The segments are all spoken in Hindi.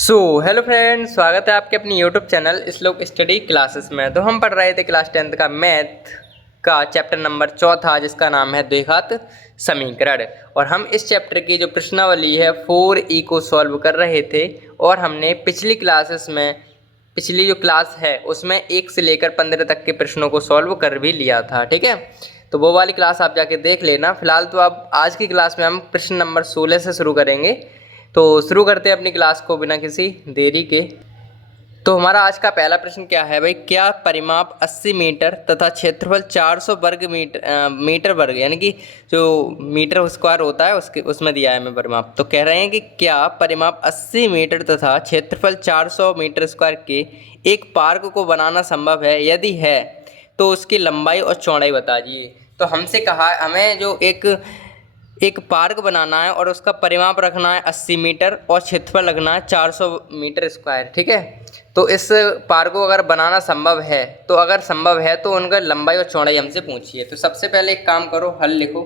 हेलो फ्रेंड्स, स्वागत है आपके अपनी यूट्यूब चैनल श्लोक स्टडी क्लासेस में। तो हम पढ़ रहे थे क्लास 10th का मैथ का चैप्टर नंबर 4 जिसका नाम है द्विघात समीकरण। और हम इस चैप्टर की जो प्रश्नावली है 4E को सॉल्व कर रहे थे। और हमने पिछली क्लासेस में पिछली जो क्लास है उसमें 1 से लेकर 15 तक के प्रश्नों को सॉल्व कर भी लिया था। ठीक है, तो वो वाली क्लास आप जाके देख लेना। फिलहाल तो अब आज की क्लास में हम प्रश्न नंबर 16 से शुरू करेंगे। तो शुरू करते हैं अपनी क्लास को बिना किसी देरी के। तो हमारा आज का पहला प्रश्न क्या है भाई, क्या परिमाप 80 मीटर तथा क्षेत्रफल 400 वर्ग मीटर वर्ग यानी कि जो मीटर स्क्वायर होता है उसमें दिया है हमें परिमाप। तो कह रहे हैं कि क्या परिमाप 80 मीटर तथा क्षेत्रफल 400 मीटर स्क्वायर के एक पार्क को बनाना संभव है, यदि है तो उसकी लंबाई और चौड़ाई बता दीजिए। तो हमसे कहा हमें जो एक पार्क बनाना है और उसका परिमाप रखना है 80 मीटर और क्षेत्रफल रखना है 400 मीटर स्क्वायर। ठीक है, तो इस पार्क को अगर बनाना संभव है तो अगर संभव है तो उनका लंबाई और चौड़ाई हमसे पूछिए। तो सबसे पहले एक काम करो, हल लिखो,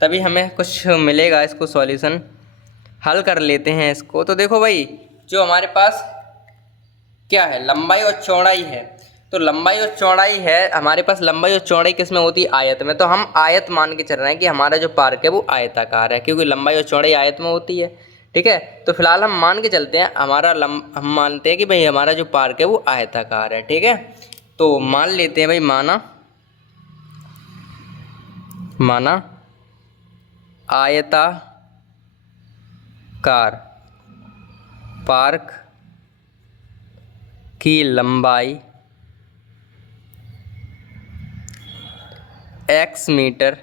तभी हमें कुछ मिलेगा। इसको सॉल्यूशन हल कर लेते हैं इसको। तो देखो भाई, जो हमारे पास क्या है, लंबाई और चौड़ाई है। तो लंबाई और चौड़ाई है हमारे पास। लंबाई और चौड़ाई किस में होती है? आयत में। तो हम आयत मान के चल रहे हैं कि हमारा जो पार्क है वो आयताकार है, क्योंकि लंबाई और चौड़ाई आयत में होती है। ठीक है, तो फिलहाल हम मान के चलते हैं हम मानते हैं कि भाई हमारा जो पार्क है वो आयताकार है। ठीक है, तो मान लेते हैं भाई, माना आयताकार पार्क की लंबाई x मीटर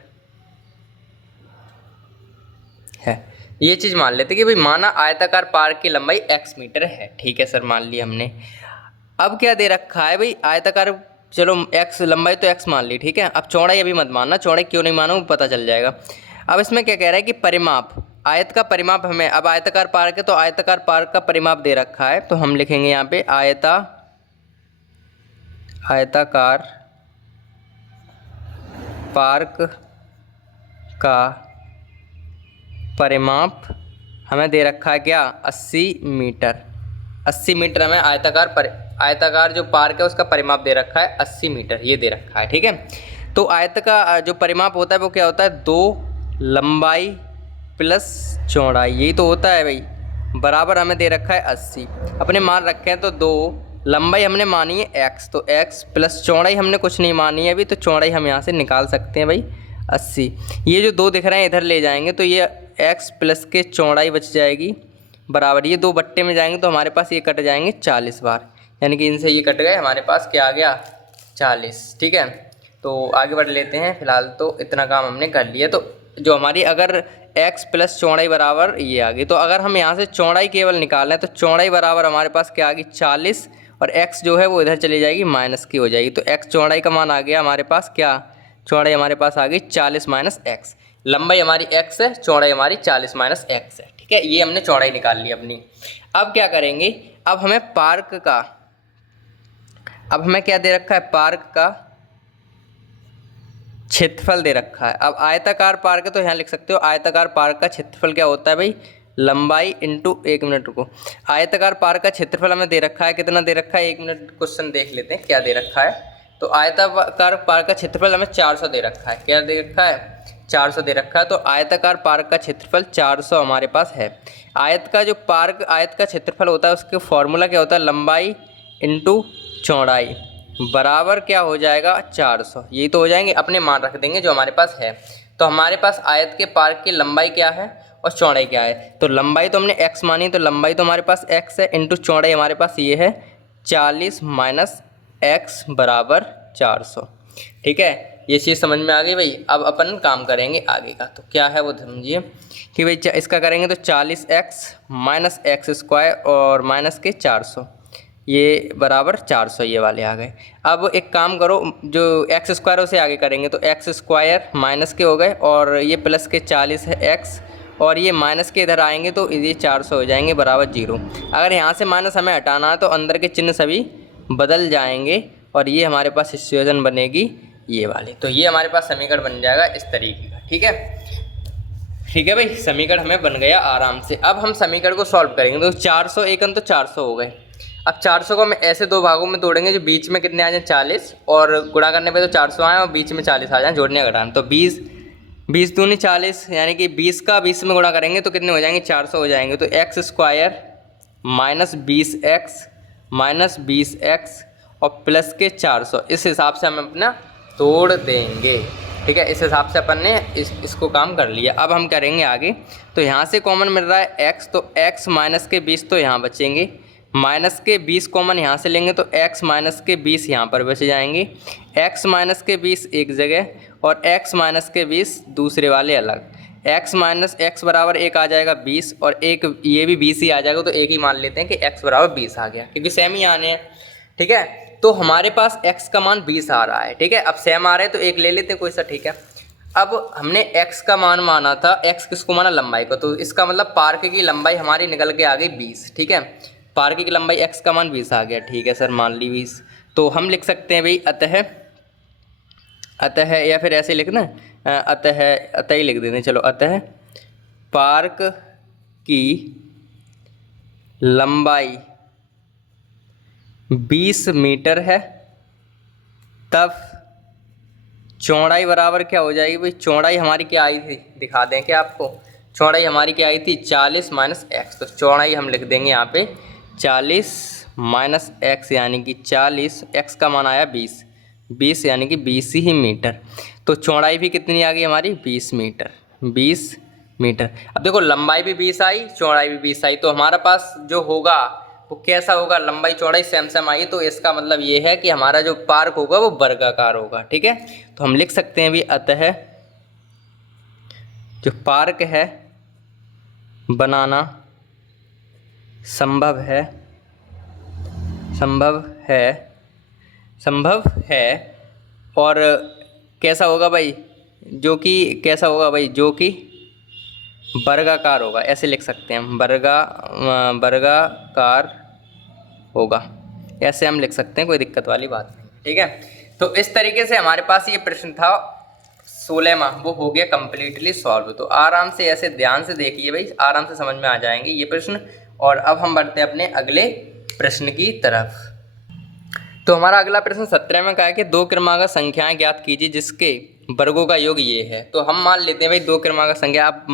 है। ये चीज़ मान लेते कि भाई माना आयताकार पार्क की लंबाई x मीटर है। ठीक है सर, मान लिया हमने। अब क्या दे रखा है भाई, आयताकार, चलो x लंबाई तो x मान ली। ठीक है, अब चौड़ाई अभी मत मानना, चौड़ाई क्यों नहीं मानो वो पता चल जाएगा। अब इसमें क्या कह रहा है कि परिमाप, आयत का परिमाप हमें, अब आयताकार पार्क है तो आयताकार पार्क का परिमाप दे रखा है। तो हम लिखेंगे यहाँ पे आयताकार पार्क का परिमाप हमें दे रखा है क्या, 80 मीटर। 80 मीटर हमें आयताकार जो पार्क है उसका परिमाप दे रखा है 80 मीटर, ये दे रखा है। ठीक है, तो आयत का जो परिमाप होता है वो क्या होता है, 2 लंबाई प्लस चौड़ाई, यही तो होता है भाई, बराबर हमें दे रखा है 80। अपने मान रखे हैं तो 2 लंबाई हमने मानी है x, तो x प्लस चौड़ाई हमने कुछ नहीं मानी है अभी, तो चौड़ाई हम यहाँ से निकाल सकते हैं भाई 80। ये जो 2 दिख रहे हैं इधर ले जाएंगे तो ये x प्लस के चौड़ाई बच जाएगी बराबर, ये 2 बट्टे में जाएंगे तो हमारे पास ये कट जाएंगे 40 बार, यानी कि इनसे ये कट गए, हमारे पास क्या आ गया, 40। ठीक है, तो आगे बढ़ लेते हैं। फिलहाल तो इतना काम हमने कर लिया। तो जो हमारी अगर x प्लस चौड़ाई बराबर ये आ गई, तो अगर हम यहाँ से चौड़ाई केवल निकाल लें तो चौड़ाई बराबर हमारे पास क्या आ गई, 40, और x जो है वो इधर चली जाएगी, माइनस की हो जाएगी। तो x चौड़ाई का मान आ गया हमारे पास क्या, चौड़ाई हमारे पास आ गई 40 माइनस x। लंबाई हमारी x है, चौड़ाई हमारी 40 माइनस x है। ठीक है, ये हमने चौड़ाई निकाल ली अपनी। अब क्या करेंगे, अब हमें क्या दे रखा है, पार्क का क्षेत्रफल दे रखा है। अब आयताकार पार्क है तो यहाँ लिख सकते हो, आयताकार पार्क का क्षेत्रफल क्या होता है भाई, लंबाई इंटू, 1 मिनट रुको, आयताकार पार्क का क्षेत्रफल हमें दे रखा है, कितना दे रखा है, 1 मिनट क्वेश्चन देख लेते हैं क्या दे रखा है। तो आयताकार पार्क का क्षेत्रफल हमें 400 दे रखा है। क्या दे रखा है, 400 दे रखा है। तो आयताकार पार्क का क्षेत्रफल 400 हमारे पास है। आयत का क्षेत्रफल होता है उसके फॉर्मूला क्या होता है, लंबाई इंटू चौड़ाई बराबर क्या हो जाएगा, 400। यही तो हो जाएंगे, अपने मान रख देंगे जो हमारे पास है। तो हमारे पास आयत के पार्क की लंबाई क्या है और चौड़ाई क्या है। तो लंबाई तो हमने x मानी, तो लंबाई तो हमारे पास x है, इंटू चौड़ाई हमारे पास ये है 40 माइनस x बराबर 400। ठीक है, ये चीज़ समझ में आ गई भाई। अब अपन काम करेंगे आगे का, तो क्या है वो समझिए कि भाई इसका करेंगे तो 40x माइनस एक्स स्क्वायर और माइनस के 400, ये बराबर 400, ये वाले आ गए। अब एक काम करो, जो एक्स स्क्वायर उसे आगे करेंगे तो एक्स स्क्वायर माइनस के हो गए, और ये प्लस के 40 है x, और ये माइनस के इधर आएंगे तो ये 400 हो जाएंगे बराबर 0। अगर यहाँ से माइनस हमें हटाना है तो अंदर के चिन्ह सभी बदल जाएंगे, और ये हमारे पास सिचुएशन बनेगी ये वाली। तो ये हमारे पास समीकरण बन जाएगा इस तरीके का। ठीक है, ठीक है भाई, समीकरण हमें बन गया आराम से। अब हम समीकरण को सॉल्व करेंगे। तो 400 एकन तो 400 हो गए। अब 400 को हम ऐसे दो भागों में तोड़ेंगे जो बीच में कितने आ जाए 40, और गुणा करने पे तो 400 आए और बीच में 40 आ जाए, जोड़ने घटाने। तो 20 20 दूनी 40, यानी कि 20 का 20 में गुणा करेंगे तो कितने हो जाएंगे 400 हो जाएंगे। तो एक्स स्क्वायर माइनस 20x और प्लस के 400, इस हिसाब से हम अपना तोड़ देंगे। ठीक है, इस हिसाब से अपन ने इसको काम कर लिया। अब हम करेंगे आगे। तो यहाँ से कॉमन मिल रहा है x, तो x माइनस के 20 तो यहाँ बचेंगे, माइनस के 20 कॉमन यहाँ से लेंगे तो x माइनस के 20 यहाँ पर बच जाएंगे। x माइनस के 20 एक जगह और x माइनस के 20 दूसरे वाले अलग। x माइनस x बराबर 1 आ जाएगा 20, और एक ये भी 20 ही आ जाएगा, तो एक ही मान लेते हैं कि x बराबर 20 आ गया, क्योंकि सेम ही आने हैं। ठीक है, तो हमारे पास x का मान 20 आ रहा है। ठीक है, अब सेम आ रहे हैं तो एक ले लेते हैं कोई सा। ठीक है, अब हमने x का मान माना था, x किसको माना, लंबाई को, तो इसका मतलब पार्क की लंबाई हमारी निकल के आ गई 20। ठीक है, पार्क की लंबाई x का मान 20 आ गया। ठीक है सर, मान ली 20। तो हम लिख सकते हैं भाई अतः, या फिर ऐसे लिखना अतः ही लिख देते हैं। चलो, अतः पार्क की लंबाई 20 मीटर है, तब चौड़ाई बराबर क्या हो जाएगी भाई, चौड़ाई हमारी क्या आई थी दिखा दें क्या आपको। चौड़ाई हमारी क्या आई थी 40 माइनस एक्स, तो चौड़ाई हम लिख देंगे यहाँ पे 40 माइनस एक्स, यानी कि 40, एक्स का मान आया 20 यानी कि 20 ही मीटर। तो चौड़ाई भी कितनी आ गई हमारी 20 मीटर। अब देखो, लंबाई भी 20 आई, चौड़ाई भी 20 आई, तो हमारा पास जो होगा वो कैसा होगा, लंबाई चौड़ाई सेम आई। तो इसका मतलब ये है कि हमारा जो पार्क होगा वो वर्गाकार होगा। ठीक है, तो हम लिख सकते हैं भी अतः जो पार्क है बनाना संभव है और कैसा होगा भाई, जो कि वर्गाकार होगा, ऐसे लिख सकते हैं हम, वर्गाकार होगा, ऐसे हम लिख सकते हैं, कोई दिक्कत वाली बात नहीं। ठीक है, तो इस तरीके से हमारे पास ये प्रश्न था 16वां, वो हो गया कम्प्लीटली सॉल्व। तो आराम से ऐसे ध्यान से देखिए भाई, आराम से समझ में आ जाएंगे ये प्रश्न। और अब हम बढ़ते हैं अपने अगले प्रश्न की तरफ। तो हमारा अगला प्रश्न 17 में कहा है कि दो क्रमागत संख्याएं ज्ञात कीजिए जिसके वर्गों का योग ये है। तो हम मान लेते हैं भाई दो क्रमागत संख्या। आप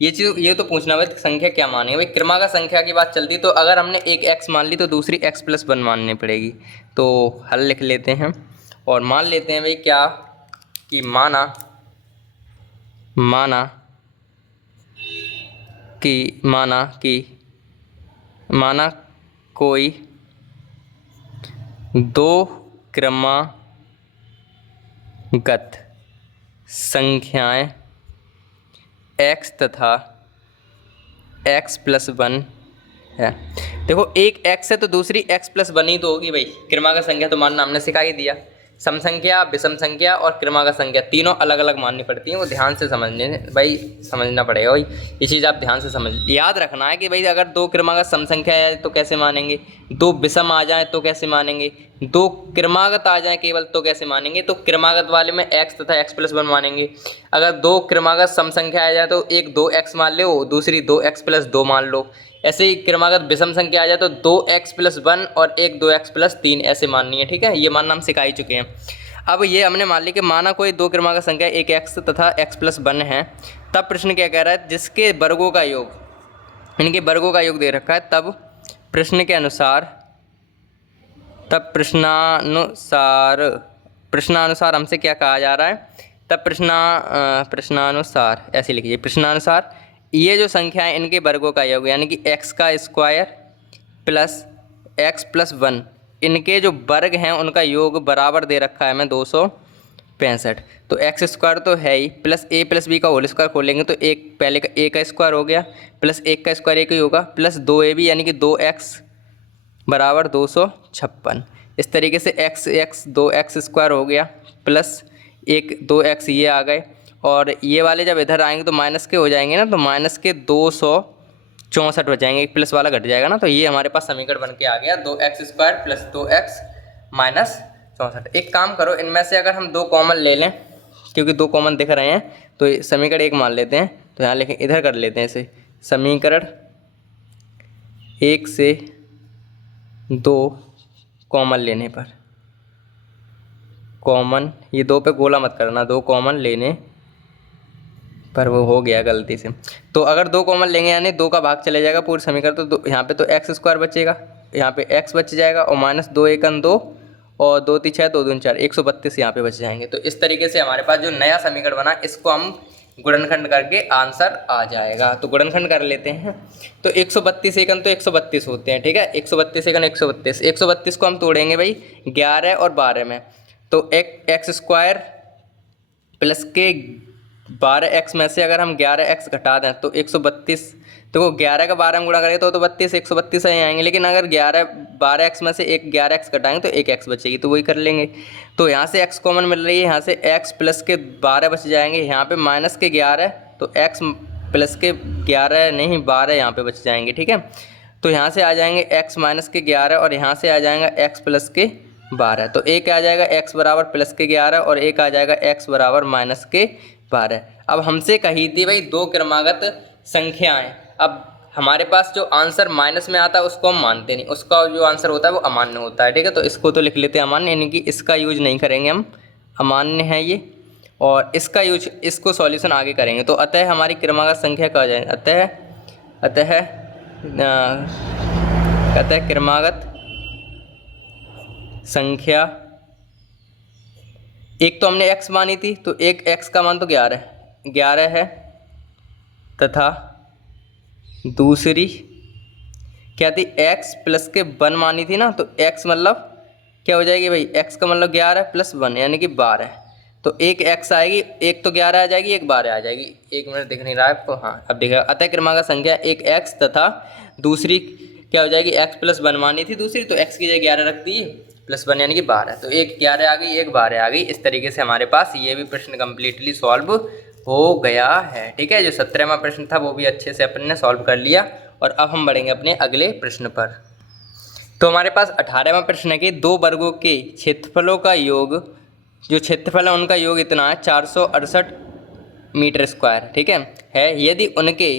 ये तो पूछना भाई संख्या क्या मानेंगे भाई, क्रमागत संख्या की बात चलती, तो अगर हमने एक x मान ली तो दूसरी x प्लस 1 माननी पड़ेगी। तो हल लिख लेते हैं और मान लेते हैं भाई क्या कि माना कोई दो क्रमागत संख्याएं x तथा x प्लस 1 है। देखो, एक x है तो दूसरी x प्लस 1 ही तो होगी भाई। क्रमागत संख्या तो मानना हमने सिखा ही दिया। सम संख्या, विषम संख्या और क्रमागत संख्या तीनों अलग अलग माननी पड़ती हैं, वो ध्यान से समझना पड़ेगा भाई। ये चीज़ आप ध्यान से याद रखना है कि भाई अगर दो क्रमागत सम संख्या है तो कैसे मानेंगे, दो विषम आ जाए तो कैसे मानेंगे, दो क्रमागत आ जाए केवल तो कैसे मानेंगे। तो क्रमागत वाले में x तथा x प्लस 1 मानेंगे। अगर दो क्रमागत सम संख्या आ जाए तो एक 2x मान लो, दूसरी 2x प्लस 2 मान लो। ऐसे ही क्रमागत विषम संख्या आ जाए तो 2x प्लस 1 और एक 2x प्लस 3 ऐसे माननी है। ठीक है, ये मानना हम सिखा ही चुके हैं। अब ये हमने मान ली कि माना कोई दो क्रमागत संख्या एक x तथा x प्लस 1 है, तब प्रश्न क्या कह रहा है, जिसके वर्गों का योग, इनके वर्गों का योग दे रखा है, तब प्रश्नानुसार हमसे क्या कहा जा रहा है, तब प्रश्नानुसार ऐसे लिखिए, प्रश्नानुसार ये जो संख्या है इनके वर्गों का योग, यानी कि x का स्क्वायर प्लस x प्लस 1, इनके जो वर्ग हैं उनका योग बराबर दे रखा है हमें 265। तो x स्क्वायर तो है ही, प्लस a प्लस b का होल स्क्वायर खोलेंगे तो एक पहले का a का स्क्वायर हो गया, प्लस 1 का स्क्वायर 1 ही होगा, प्लस 2ab यानी कि 2x बराबर 256। इस तरीके से x 2x स्क्वायर हो गया, प्लस एक 2x ये आ गए, और ये वाले जब इधर आएंगे तो माइनस के हो जाएंगे ना, तो माइनस के 264 हो जाएंगे, एक प्लस वाला घट जाएगा ना। तो ये हमारे पास समीकरण बन के आ गया 2x square plus 2x minus 64। एक काम करो, इनमें से अगर हम दो कॉमन ले लें, क्योंकि दो कॉमन दिख रहे हैं तो समीकरण एक मान लेते हैं। तो यहाँ लिखें, इधर कर लेते हैं इसे। समीकरण 1 से 2 कॉमन लेने पर, कॉमन ये 2 पे गोला मत करना, 2 कॉमन लेने पर वो हो गया गलती से। तो अगर 2 कॉमन लेंगे यानी 2 का भाग चले जाएगा पूरे समीकरण, तो यहाँ पे तो एक्स स्क्वायर बचेगा, यहाँ पे x बच जाएगा और माइनस 2 एकन 2 और 2 3 6 2 दूनी 4, 132 यहाँ पे बच जाएंगे। तो इस तरीके से हमारे पास जो नया समीकरण बना इसको हम गुणनखंड करके आंसर आ जाएगा। तो गुणनखंड कर लेते हैं। तो 132 एकन तो 132 होते हैं, ठीक है, 132 एकन 132 को हम तोड़ेंगे भाई 11 और 12 में। तो एक्स स्क्वायर प्लस के 12x में से अगर हम 11x घटा दें तो 132, देखो 11 का 12 में गुणा करेंगे तो 32 132 ही आएंगे, लेकिन अगर 12x में से एक 11x घटाएंगे तो एक x बचेगी, तो वही कर लेंगे। तो यहाँ से x कॉमन मिल रही है, यहाँ से x प्लस के 12 बच जाएंगे, यहाँ पे माइनस के 11 तो x प्लस के 11 नहीं 12 यहाँ पे बच जाएंगे, ठीक है। तो यहाँ से आ जाएंगे x माइनस के 11 और यहाँ से आ जाएगा x प्लस के 12। तो एक आ जाएगा x बराबर प्लस के 11 और एक आ जाएगा x बराबर माइनस के 12। अब हमसे कही थी भाई 2 क्रमागत संख्याएं। अब हमारे पास जो आंसर माइनस में आता है उसको हम मानते नहीं, उसका जो आंसर होता है वो अमान्य होता है, ठीक है। तो इसको तो लिख लेते हैं अमान्य, यानी कि इसका यूज नहीं करेंगे हम, अमान्य है ये, और इसका यूज, इसको सॉल्यूशन आगे करेंगे। तो अतः हमारी क्रमागत संख्या कहा जाए, अतः क्रमागत संख्या, एक तो हमने x मानी थी तो एक x का मान तो 11 है, तथा दूसरी क्या थी x प्लस के 1 मानी थी ना, तो x मतलब क्या हो जाएगी भाई, x का मतलब 11 प्लस 1 यानी कि 12। तो एक x आएगी, एक तो 11 आ जाएगी, एक 12 आ जाएगी। 1 मिनट दिख नहीं रहा है आपको, हाँ अब दिखेगा। अतः क्रमागत संख्या एक x तथा दूसरी क्या हो जाएगी, x प्लस 1 मानी थी दूसरी, तो x की जगह 11 रख दी प्लस 1 यानी कि 12। तो एक 11 आ गई, एक 12 आ गई। इस तरीके से हमारे पास ये भी प्रश्न कम्प्लीटली सॉल्व हो गया है, ठीक है। जो 17वां प्रश्न था वो भी अच्छे से अपन ने सॉल्व कर लिया। और अब हम बढ़ेंगे अपने अगले प्रश्न पर। तो हमारे पास 18वां प्रश्न है कि 2 वर्गों के क्षेत्रफलों का योग, जो क्षेत्रफल है उनका योग इतना है 468 मीटर स्क्वायर, ठीक है। यदि उनके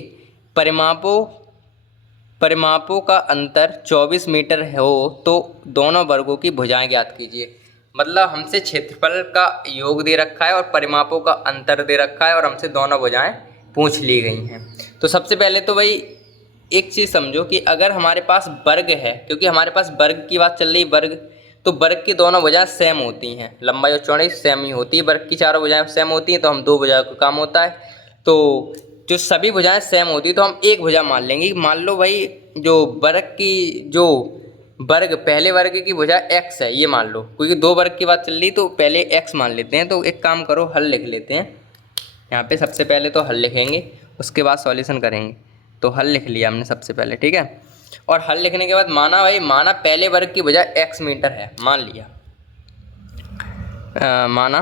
परिमापों का अंतर 24 मीटर हो तो दोनों वर्गों की भुजाएं ज्ञात कीजिए। मतलब हमसे क्षेत्रफल का योग दे रखा है और परिमापों का अंतर दे रखा है और हमसे दोनों भुजाएं पूछ ली गई हैं। तो सबसे पहले तो भाई एक चीज़ समझो कि अगर हमारे पास वर्ग है, क्योंकि हमारे पास वर्ग की बात चल रही, वर्ग, तो वर्ग की दोनों भुजाएं सेम होती हैं, लंबाई और चौड़ाई सेम ही होती है, वर्ग की चारों भुजाएं सेम होती हैं, तो हम 2 भुजाओं का काम होता है। तो जो सभी भुजाएं सेम होती है तो हम एक भुजा मान लेंगे। मान लो भाई जो वर्ग पहले वर्ग की भुजा x है, ये मान लो, क्योंकि 2 वर्ग की बात चल रही तो पहले x मान लेते हैं। तो एक काम करो, हल लिख लेते हैं यहाँ पे। सबसे पहले तो हल लिखेंगे, उसके बाद सॉल्यूशन करेंगे। तो हल लिख लिया हमने सबसे पहले, ठीक है। और हल लिखने के बाद माना पहले वर्ग की भुजा x मीटर है, मान लिया। माना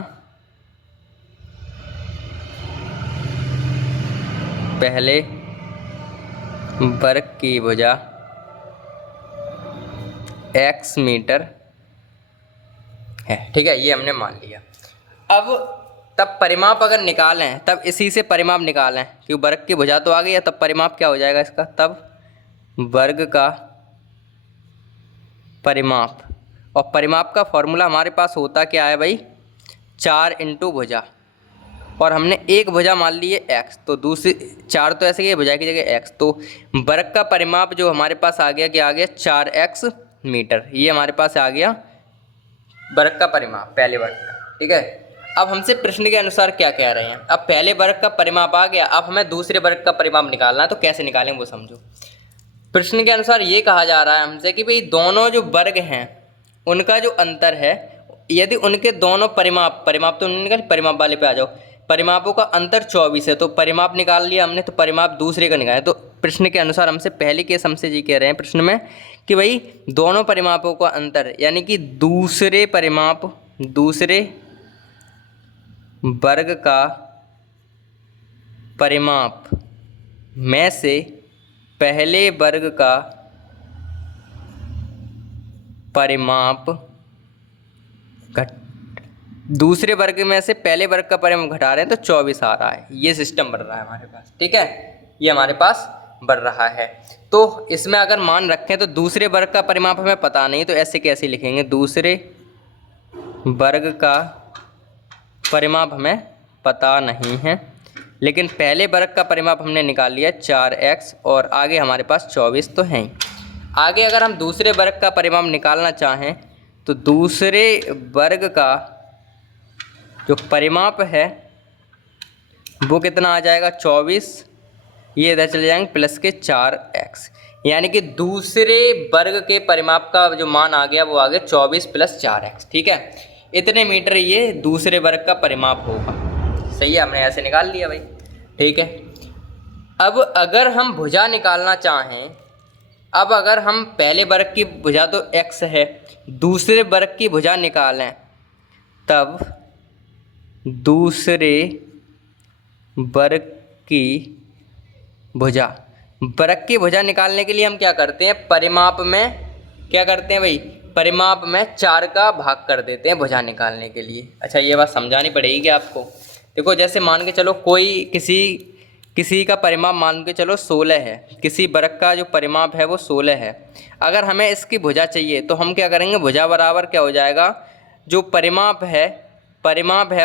पहले वर्ग की भुजा x मीटर है, ठीक है, ये हमने मान लिया। अब तब परिमाप अगर निकालें, तब इसी से परिमाप निकालें, क्योंकि वर्ग की भुजा तो आ गई है, तब परिमाप क्या हो जाएगा इसका, तब वर्ग का परिमाप। और परिमाप का फॉर्मूला हमारे पास होता क्या है भाई, 4 × भुजा, और हमने एक भुजा मान ली है x, तो दूसरी 4 तो ऐसे ही भुजा की जगह x, तो वर्ग का परिमाप जो हमारे पास आ गया, क्या आ गया, 4x मीटर। ये हमारे पास आ गया वर्ग का परिमाप पहले वर्ग का, ठीक है। अब हमसे प्रश्न के अनुसार क्या कह रहे हैं, अब पहले वर्ग का परिमाप आ गया, अब हमें दूसरे वर्ग का परिमाप निकालना है। तो कैसे निकालें वो समझो। प्रश्न के अनुसार ये कहा जा रहा है हमसे कि भाई दोनों जो वर्ग हैं उनका जो अंतर है, यदि उनके दोनों परिमाप तो निकाल, परिमाप वाले पे आ जाओ, परिमापों का अंतर 24 है, तो परिमाप निकाल लिया हमने, तो परिमाप दूसरे का निकालें। तो प्रश्न के अनुसार हमसे पहले केस हमसे ये कह रहे हैं प्रश्न में कि भाई दोनों परिमापों का अंतर, यानी कि दूसरे वर्ग का परिमाप में से पहले वर्ग का परिमाप दूसरे वर्ग में से पहले वर्ग का परिमाप घटा रहे हैं तो 24 आ रहा है। ये सिस्टम बन रहा है हमारे पास, ठीक है, ये हमारे पास बन रहा है। तो इसमें अगर मान रखें तो दूसरे वर्ग का परिमाप हमें पता नहीं, तो ऐसे कैसे लिखेंगे, दूसरे वर्ग का परिमाप हमें पता नहीं है, लेकिन पहले वर्ग का परिमाप हमने निकाल लिया 4x, और आगे हमारे पास 24 तो है ही। आगे अगर हम दूसरे वर्ग का परिमाप निकालना चाहें तो दूसरे वर्ग का जो परिमाप है वो कितना आ जाएगा, 24, ये इधर चले जाएंगे प्लस के 4x, यानी कि दूसरे वर्ग के परिमाप का जो मान आ गया वो आ गया 24 + 4x, ठीक है। इतने मीटर ये दूसरे वर्ग का परिमाप होगा, सही है, हमने ऐसे निकाल लिया भाई, ठीक है। अब अगर हम भुजा निकालना चाहें, अब अगर हम पहले वर्ग की भुजा तो x है, दूसरे वर्ग की भुजा निकालें, तब दूसरे वर्ग की भुजा, वर्ग की भुजा निकालने के लिए हम क्या करते हैं, परिमाप में क्या करते हैं भाई, परिमाप में 4 का भाग कर देते हैं भुजा निकालने के लिए। अच्छा, ये बात समझानी पड़ेगी कि आपको, देखो जैसे मान के चलो कोई किसी का परिमाप मान के चलो 16 है, किसी वर्ग का जो परिमाप है वो 16 है। अगर हमें इसकी भुजा चाहिए तो हम क्या करेंगे, भुजा बराबर क्या हो जाएगा, जो परिमाप है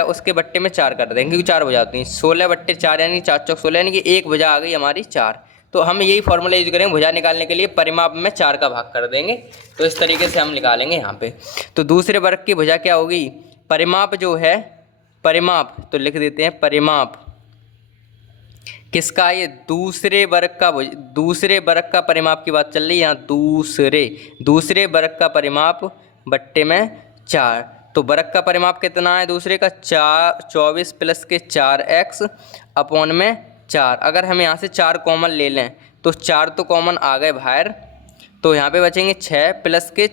उसके बट्टे में 4 कर देंगे, क्योंकि 4 भुजा होती हैं, 16 बट्टे 4 यानी 4 चौक 16, यानी कि एक भुजा आ गई हमारी 4। तो हम यही फॉर्मूला यूज करेंगे, भुजा निकालने के लिए परिमाप में 4 का भाग कर देंगे, तो इस तरीके से हम निकालेंगे यहाँ पे। तो दूसरे वर्ग की भुजा क्या होगी, परिमाप जो है, परिमाप तो लिख देते हैं, परिमाप किसका, ये दूसरे वर्ग का परिमाप की बात चल रही है यहाँ, दूसरे वर्ग का परिमाप बट्टे में 4। तो वर्ग का परिमाप कितना है दूसरे का, 24 प्लस के 4x अपॉन में 4। अगर हम यहाँ से 4 कॉमन ले लें तो 4 तो कॉमन आ गए बाहर, तो यहाँ पे बचेंगे 6 प्लस के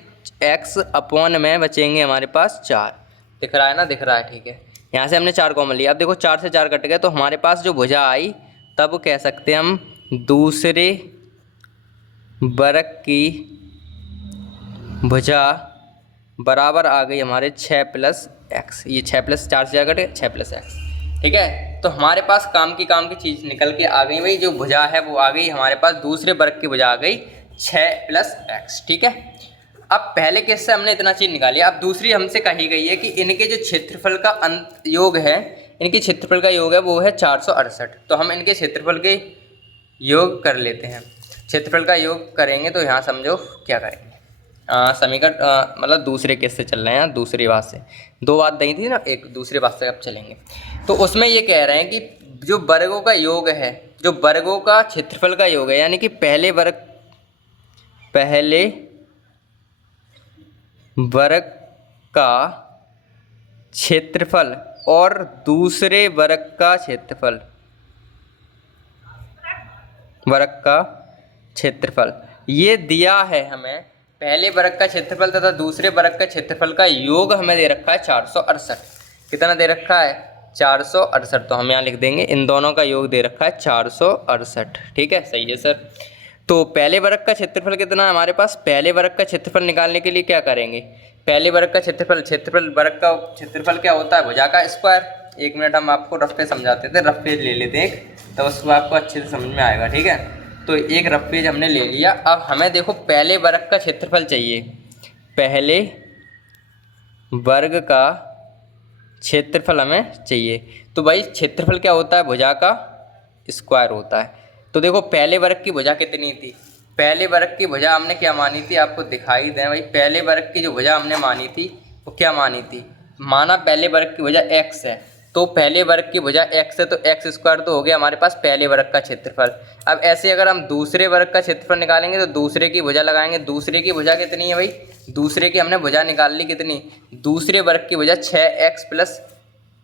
x अपॉन में बचेंगे हमारे पास 4। दिख रहा है ना, दिख रहा है, ठीक है। यहाँ से हमने 4 कॉमन लिया, अब देखो 4 से 4 कट गए, तो हमारे पास जो भुजा आई तब कह सकते हैं हम दूसरे वर्ग की भुजा बराबर आ गई हमारे 6 + x, ये 6 + 4 से 4 कटे 6 + x, ठीक है। तो हमारे पास काम की चीज़ निकल के आ गई भाई, जो भुजा है वो आ गई हमारे पास, दूसरे वर्ग की भुजा आ गई 6 + x, ठीक है। अब पहले केस से हमने इतना चीज़ निकाली, अब दूसरी हमसे कही गई है कि इनके जो क्षेत्रफल का योग है, इनके क्षेत्रफल का योग है वो है 468। तो हम इनके क्षेत्रफल के योग कर लेते हैं, क्षेत्रफल का योग करेंगे तो यहाँ समझो क्या करेंगे, समीकरण मतलब दूसरे केस से चल रहे हैं, दूसरी बात से, 2 बात नहीं थी ना, एक दूसरे बात से अब चलेंगे। तो उसमें ये कह रहे हैं कि जो वर्गों का योग है, जो वर्गों का क्षेत्रफल का योग है, यानी कि पहले वर्ग का क्षेत्रफल और दूसरे वर्ग का क्षेत्रफल, ये दिया है हमें, पहले वर्ग का क्षेत्रफल तथा दूसरे वर्ग का क्षेत्रफल का योग हमें दे रखा है 468। कितना दे रखा है, 468। तो हम यहाँ लिख देंगे, इन दोनों का योग दे रखा है 468, ठीक है, सही है सर। तो पहले वर्ग का क्षेत्रफल कितना है हमारे पास, पहले वर्ग का क्षेत्रफल निकालने के लिए क्या करेंगे, पहले वर्ग का क्षेत्रफल वर्ग का क्षेत्रफल क्या होता है, भुजा का स्क्वायर। 1 मिनट हम आपको रफ पे समझाते थे, रफ पेज ले लेते हैं एक, तो उसको आपको अच्छे से समझ में आएगा, ठीक है। तो एक रफ पेज हमने ले लिया। अब हमें देखो पहले वर्ग का क्षेत्रफल चाहिए, पहले वर्ग का क्षेत्रफल हमें चाहिए। तो भाई क्षेत्रफल क्या होता है, भुजा का स्क्वायर होता है। तो देखो पहले वर्ग की भुजा कितनी थी, पहले वर्ग की भुजा हमने क्या मानी थी, आपको दिखाई दें भाई, पहले वर्ग की जो भुजा हमने मानी थी वो क्या मानी थी, माना पहले वर्ग की भुजा x है, तो पहले वर्ग की भुजा x है तो x² तो हो गया हमारे पास पहले वर्ग का क्षेत्रफल। अब ऐसे अगर हम दूसरे वर्ग का क्षेत्रफल निकालेंगे तो दूसरे की भुजा लगाएंगे, दूसरे की भुजा कितनी है भाई, दूसरे की हमने भुजा निकाल ली कितनी, दूसरे वर्ग की भुजा 6x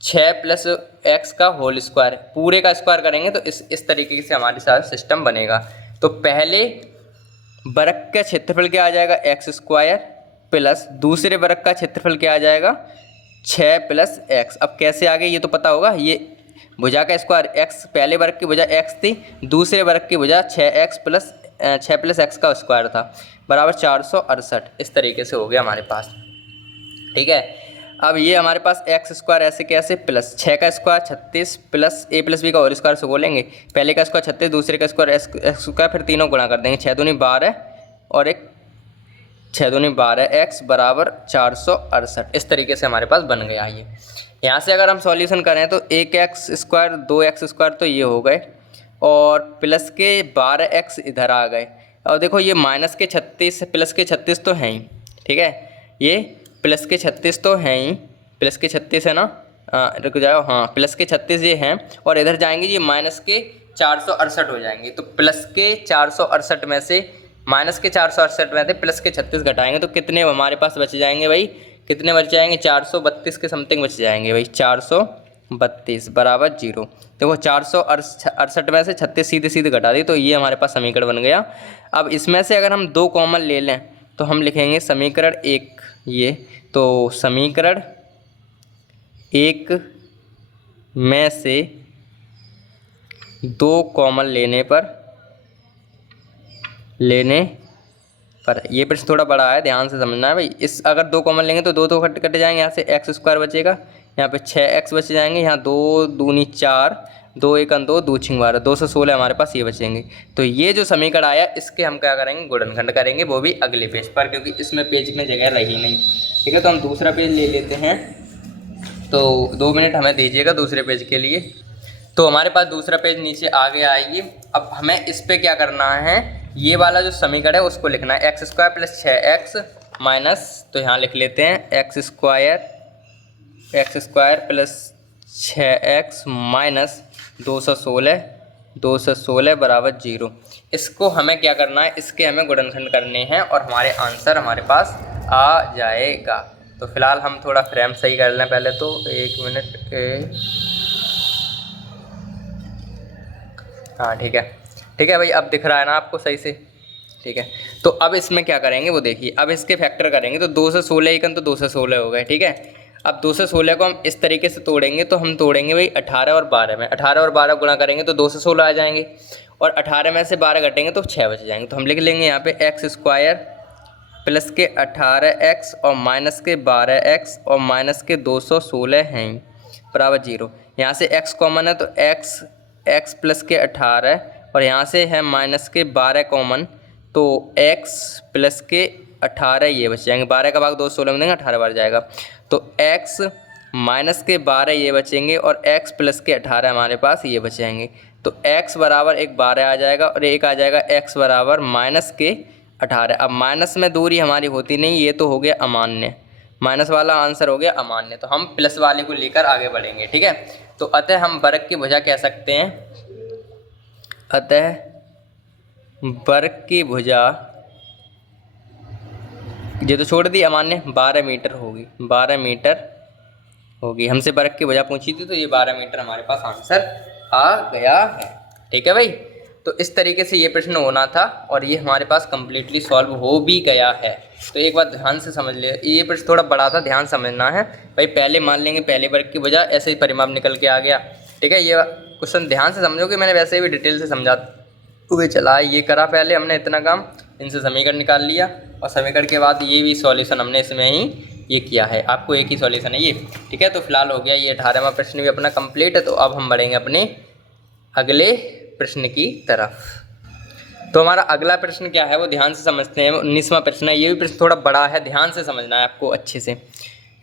+ x का होल स्क्वायर, पूरे का स्क्वायर करेंगे तो इस तरीके से हमारे साथ सिस्टम बनेगा। तो पहले वर्ग का क्षेत्रफल क्या आ जाएगा, x² प्लस दूसरे वर्ग का क्षेत्रफल क्या आ जाएगा 6 + x। अब कैसे आ गए ये तो पता होगा, ये भुजा का स्क्वायर x, पहले वर्ग की भुजा x थी, दूसरे वर्ग की भुजा 6 + x का स्क्वायर था, बराबर 468। इस तरीके से हो गया हमारे पास, ठीक है। अब ये हमारे पास एक्स स्क्वायर ऐसे कैसे प्लस 6 का स्क्वायर 36 प्लस ए प्लस बी का होल स्क्वायर से बोलेंगे। पहले का स्क्वायर 36, दूसरे का स्क्वायर एक्स स्क्वायर, फिर तीनों गुणा कर देंगे। 6 दूनी 12 और एक 6 दूनी 12 एक्स बराबर 468। इस तरीके से हमारे पास बन गया ये। यहाँ से अगर हम सॉल्यूशन करें तो 1x स्क्वायर 2x स्क्वायर तो ये हो गए और प्लस के 12x इधर आ गए। और देखो ये माइनस के 36 प्लस के 36 तो हैं ही, ठीक है, ये प्लस के 36 तो हैं ही, प्लस के 36 है ना, रुक जाओ, हाँ प्लस के 36 ये हैं और इधर जाएंगे ये माइनस के 468 हो जाएंगे। तो प्लस के 468 में से माइनस के 468 में से प्लस के 36 घटाएंगे तो कितने हमारे पास बच जाएंगे भाई, कितने बच जाएंगे, 432 के समथिंग बच जाएंगे भाई, 432 बराबर 0। देखो 468 में से 36 सीधे सीधे घटा दी तो ये हमारे पास समीकरण बन गया। अब इसमें से अगर हम 2 कॉमन ले लें तो हम लिखेंगे समीकरण 1, ये तो समीकरण 1 में से 2 कॉमन लेने पर ये प्रश्न थोड़ा बड़ा है, ध्यान से समझना है भाई। इस अगर 2 कॉमन लेंगे तो 2 कट जाएंगे, यहाँ से एक्स स्क्वायर बचेगा, यहाँ पे 6x बच जाएंगे, यहाँ 2 दूनी 4, 2 1 2, 2 6 12, 216 हमारे पास ये बचेंगे। तो ये जो समीकरण आया इसके हम क्या करेंगे, गुणनखंड करेंगे, वो भी अगले पेज पर, क्योंकि इसमें पेज में जगह रही नहीं। ठीक है, तो हम दूसरा पेज ले लेते हैं। तो 2 मिनट हमें दीजिएगा दूसरे पेज के लिए। तो हमारे पास दूसरा पेज नीचे आ गया है ये। अब हमें इस पर क्या करना है, ये वाला जो समीकरण है उसको लिखना है, x square plus 6x minus, तो यहाँ लिख लेते हैं x square plus 6x minus 216 बराबर 0। इसको हमें क्या करना है, इसके हमें गुणनखंड करने हैं और हमारे आंसर हमारे पास आ जाएगा। तो फिलहाल हम थोड़ा फ्रेम सही कर लें पहले, तो 1 मिनट, हाँ ठीक है भाई, अब दिख रहा है ना आपको सही से, ठीक है। तो अब इसमें क्या करेंगे वो देखिए, अब इसके फैक्टर करेंगे तो 2 से 16 एकन तो 2 से 16 हो गए, ठीक है। अब 2 से 16 को हम इस तरीके से तोड़ेंगे, तो हम तोड़ेंगे भाई 18 और 12 में, 18 और 12 गुणा करेंगे तो 2 से 16 आ जाएंगे और 18 में से 12 घटेंगे तो 6 बच जाएंगे। तो हम लिख लेंगे यहाँ पे एक्स स्क्वायर प्लस के 18x और माइनस के 12x और माइनस के 216 हैं बराबर 0। यहाँ से x कॉमन है तो x प्लस के 18 और यहाँ से है माइनस के 12 कॉमन, तो x प्लस के 18 ये बच जाएंगे। 12 का भाग 2 16 में देंगे, 18 बार जाएगा, तो x माइनस के 12 ये बचेंगे और x प्लस के 18 हमारे पास ये बचेंगे। तो x बराबर एक 12 आ जाएगा और एक आ जाएगा x बराबर माइनस के 18। अब माइनस में दूरी हमारी होती नहीं, ये तो हो गया अमान्य, माइनस वाला आंसर हो गया अमान्य, तो हम प्लस वाले को लेकर आगे बढ़ेंगे, ठीक है। तो अतः हम वर्ग की भुजा कह सकते हैं, अतः वर्ग की भुजा, ये तो छोड़ दी अमान्य, 12 मीटर होगी, 12 मीटर होगी। हमसे वर्ग की भुजा पूछी थी तो ये 12 मीटर हमारे पास आंसर आ गया है, ठीक है भाई। तो इस तरीके से ये प्रश्न होना था और ये हमारे पास कम्प्लीटली सॉल्व हो भी गया है। तो एक बात ध्यान से समझ ले, ये प्रश्न थोड़ा बड़ा था, ध्यान समझना है भाई। पहले मान लेंगे पहले वर्ग की भुजा, ऐसे ही परिमाप निकल के आ गया, ठीक है। ये क्वेश्चन ध्यान से समझो कि मैंने वैसे भी डिटेल से समझा हुए चला, ये करा पहले हमने इतना काम, इनसे समीकरण निकाल लिया और समीकरण के बाद ये भी सॉल्यूशन हमने इसमें ही ये किया है, आपको एक ही सॉल्यूशन है ये, ठीक है। तो फिलहाल हो गया ये 18वां प्रश्न भी अपना कंप्लीट है। तो अब हम बढ़ेंगे अपने अगले प्रश्न की तरफ। तो हमारा अगला प्रश्न क्या है वो ध्यान से समझते हैं, 19वां प्रश्न है। ये भी प्रश्न थोड़ा बड़ा है, ध्यान से समझना है आपको अच्छे से,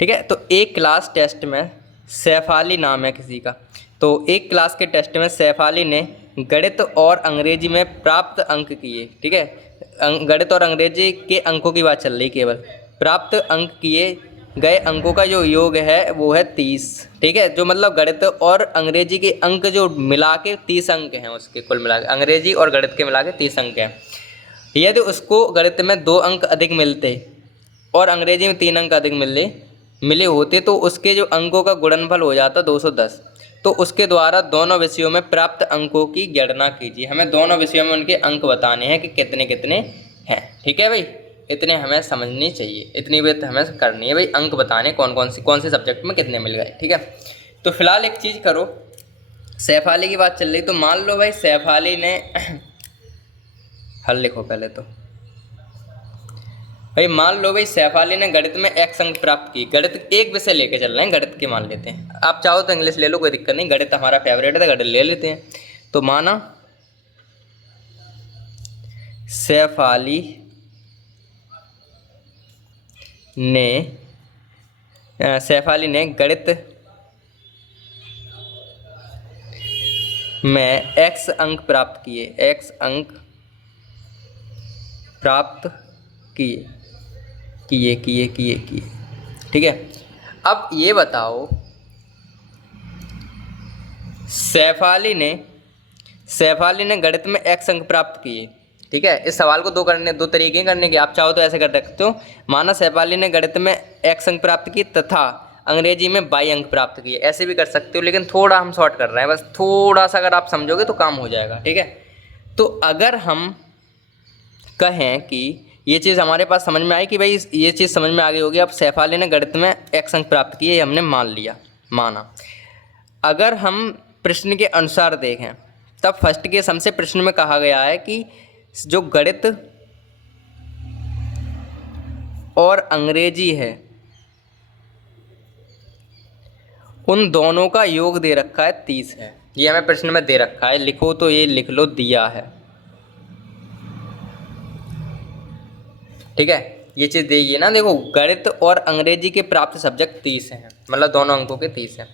ठीक है। तो एक क्लास टेस्ट में सैफ अली नाम है किसी का, तो एक क्लास के टेस्ट में सैफ अली ने गणित और अंग्रेजी में प्राप्त अंक किए, ठीक है। गणित और अंग्रेजी के अंकों की बात चल रही, केवल प्राप्त अंक किए गए अंकों का जो योग है वो है 30, ठीक है। जो मतलब गणित और अंग्रेजी के अंक जो मिला के 30 अंक हैं, उसके कुल मिला के अंग्रेजी और गणित के मिला के 30 अंक हैं। यदि उसको गणित में 2 अंक अधिक मिलते और अंग्रेजी में 3 अंक अधिक मिले होते तो उसके जो अंकों का गुणनफल हो जाता 210। तो उसके द्वारा दोनों विषयों में प्राप्त अंकों की गणना कीजिए। हमें दोनों विषयों में उनके अंक बताने हैं कि कितने कितने हैं, ठीक है भाई। इतने हमें समझनी चाहिए, इतनी बात हमें करनी है भाई, अंक बताने कौन से सब्जेक्ट में कितने मिल गए, ठीक है। तो फिलहाल एक चीज़ करो, सैफ अली की बात चल रही, तो मान लो भाई सैफ अली ने हल लिखो पहले, तो भाई मान लो भाई सैफ अली ने गणित में x अंक प्राप्त की। गणित एक विषय लेके चल रहे हैं, गणित के मान लेते हैं। आप चाहो तो इंग्लिश ले लो, कोई दिक्कत नहीं, गणित हमारा फेवरेट है, गणित ले लेते हैं। तो माना सैफ अली ने गणित में x अंक प्राप्त किए, x अंक प्राप्त किए। ठीक है। अब ये बताओ सैफ अली ने गणित में x अंक प्राप्त किए। ठीक है, इस सवाल को दो तरीके करने के। आप चाहो तो ऐसे कर सकते हो, माना सैफ अली ने गणित में x अंक प्राप्त किए तथा अंग्रेजी में y अंक प्राप्त किए। ऐसे भी कर सकते हो, लेकिन थोड़ा हम शॉर्ट कर रहे हैं, बस थोड़ा सा अगर आप समझोगे तो काम हो जाएगा। ठीक है, तो अगर हम कहें कि ये चीज़ हमारे पास समझ में आई कि भाई ये चीज़ समझ में आ गई होगी। अब सैफ अली ने गणित में x अंक प्राप्त किए, हमने माना। अगर हम प्रश्न के अनुसार देखें तब फर्स्ट के सम से प्रश्न में कहा गया है कि जो गणित और अंग्रेजी है उन दोनों का योग दे रखा है 30 है। ये हमें प्रश्न में दे रखा है, लिखो तो ये लिख लो, दिया है। ठीक है, ये चीज़ देखिए ना, देखो गणित और अंग्रेजी के प्राप्त सब्जेक्ट 30 हैं, मतलब दोनों अंकों के 30 हैं।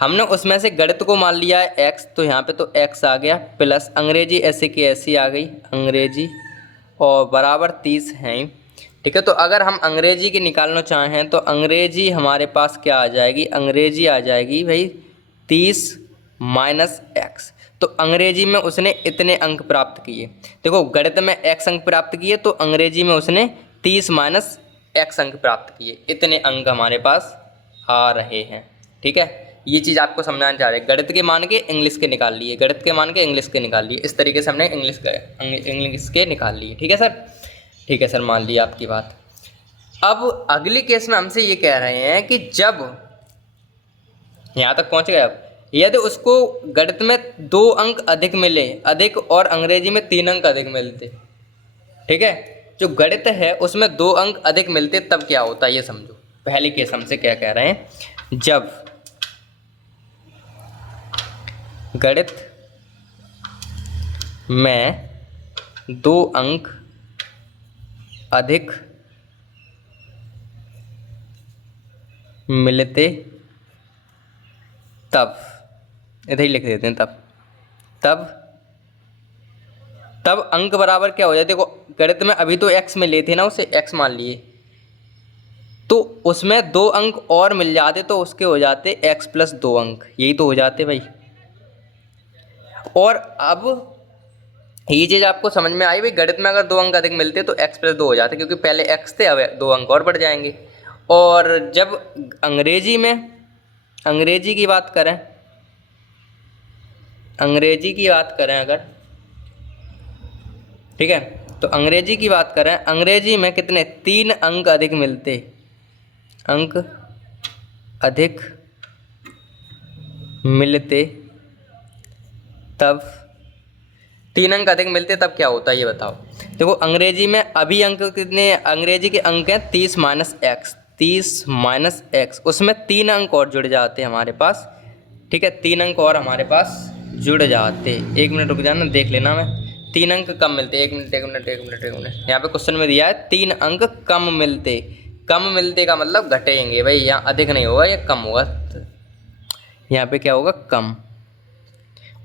हमने उसमें से गणित को मान लिया है x, तो यहाँ पे तो x आ गया, प्लस अंग्रेजी ऐसे की ऐसी आ गई अंग्रेजी, और बराबर 30 हैं। ठीक है, तो अगर हम अंग्रेजी की निकालना चाहें तो अंग्रेजी हमारे पास क्या आ जाएगी, अंग्रेजी आ जाएगी भाई 30 माइनस x। तो अंग्रेजी में उसने इतने अंक प्राप्त किए। देखो गणित में x अंक प्राप्त किए, तो अंग्रेजी में उसने 30 माइनस x अंक प्राप्त किए। इतने अंक हमारे पास आ रहे हैं। ठीक है, ये चीज़ आपको समझाना चाह रहे हैं। गणित के मान के इंग्लिश के निकाल लिए, गणित के मान के इंग्लिश के निकाल लिए, इस तरीके से हमने इंग्लिश के निकाल लिए। ठीक है सर, ठीक है सर, मान लिया आपकी बात। अब अगली केस में हमसे ये कह रहे हैं कि जब यहाँ तक पहुँच गए, अब यदि उसको गणित में 2 अंक अधिक मिले, अधिक, और अंग्रेजी में 3 अंक अधिक मिलते। ठीक है, जो गणित है उसमें 2 अंक अधिक मिलते तब क्या होता है ये समझो। पहली केस हमसे क्या कह रहे हैं, जब गणित में 2 अंक अधिक मिलते तब, इधर ही लिख देते हैं, तब अंक बराबर क्या हो जाए। देखो गणित में अभी तो x में लिए थे ना, उसे x मान लिए, तो उसमें 2 अंक और मिल जाते तो उसके हो जाते x प्लस 2 अंक, यही तो हो जाते भाई। और अब ये चीज़ आपको समझ में आई भाई, गणित में अगर 2 अंक अधिक मिलते तो x प्लस 2 हो जाते, क्योंकि पहले x थे, अब 2 अंक और बढ़ जाएंगे। और जब अंग्रेजी की बात करें अगर, ठीक है, तो अंग्रेजी की बात करें, अंग्रेजी में कितने 3 अंक अधिक मिलते, तब 3 अंक अधिक मिलते तब क्या होता है ये बताओ। देखो अंग्रेजी में अभी अंक कितने, अंग्रेजी के अंक हैं 30 माइनस एक्स, उसमें 3 अंक और जुड़ जाते हमारे पास। ठीक है, 3 अंक और हमारे पास जुड़ जाते। 1 मिनट रुक जाना, देख लेना, मैं 3 अंक कम मिलते। एक मिनट यहाँ पे क्वेश्चन में दिया है 3 अंक कम मिलते का मतलब घटेंगे भाई, यहाँ अधिक नहीं होगा, ये कम होगा। यहाँ पे क्या होगा, कम,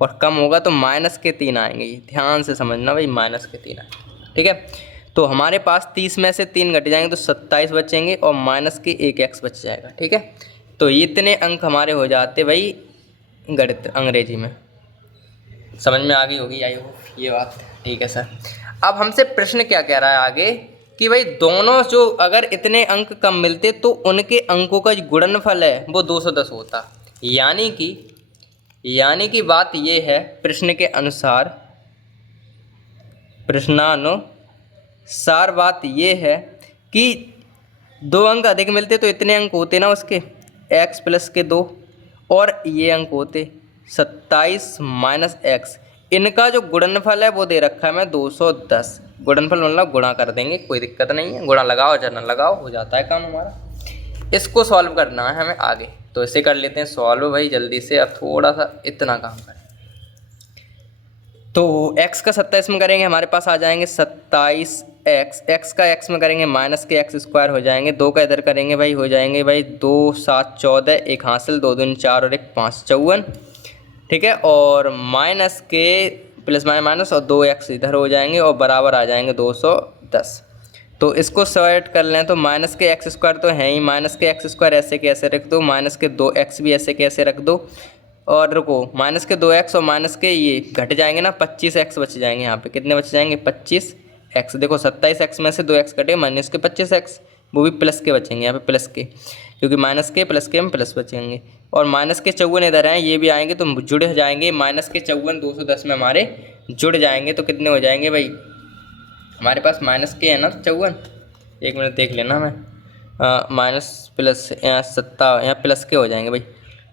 और कम होगा तो माइनस के 3 आएंगे। ध्यान से समझना भाई, माइनस के 3 आएंगे। ठीक है, तो हमारे पास 30 में से 3 घट जाएंगे तो 27 बचेंगे, और माइनस के 1 x बच जाएगा। ठीक है, तो इतने अंक हमारे हो जाते भाई गणित अंग्रेजी में। समझ में आ गई होगी आई हो ये बात। ठीक है सर, अब हमसे प्रश्न क्या कह रहा है आगे कि भाई दोनों जो अगर इतने अंक कम मिलते तो उनके अंकों का जो गुणनफल है वो 210 होता। यानी कि बात ये है, प्रश्न के अनुसार, प्रश्नानुसार बात ये है कि 2 अंक अधिक मिलते तो इतने अंक होते ना उसके, x प्लस के 2, और ये अंक होते 27 माइनस एक्स। इनका जो गुणनफल है वो दे रखा है मैं 210। गुणनफल मतलब गुणा कर देंगे, कोई दिक्कत नहीं है, गुणा लगाओ चाहे ना लगाओ हो जाता है काम हमारा। इसको सॉल्व करना है हमें आगे, तो इसे कर लेते हैं सॉल्व भाई जल्दी से। अब थोड़ा सा इतना काम करें तो x का 27 में करेंगे हमारे पास आ जाएंगे 27x, x का x में करेंगे माइनस के x स्क्वायर हो जाएंगे, 2 का इधर करेंगे भाई हो जाएंगे भाई 2 7 14, एक हासिल 2 दूनी 4 और 1 5 54, ठीक है। और माइनस के प्लस माइनस और 2x इधर हो जाएंगे और बराबर आ जाएंगे 210। तो इसको सॉल्व कर लें तो माइनस के एक्स स्क्वायर तो है ही, माइनस के एक्स स्क्वायर ऐसे के ऐसे रख दो, माइनस के 2x भी ऐसे के ऐसे रख दो, और रुको माइनस के 2x और माइनस के ये घट जाएंगे ना, 25x बच जाएंगे। यहाँ पे कितने बच जाएंगे 25x। देखो 27x में से 2x कटे माइनस के 25x, वो भी प्लस के बचेंगे यहाँ पे प्लस के, क्योंकि माइनस के प्लस के हम प्लस बचेंगे। और माइनस के 54 इधर आए, ये भी आएंगे तो जुड़ जाएंगे, माइनस के 54 210 में हमारे जुड़ जाएंगे। तो कितने हो जाएंगे भाई हमारे पास माइनस के है ना 54, एक मिनट देख लेना मैं, माइनस प्लस यहाँ 7 यहाँ प्लस के हो जाएंगे भाई,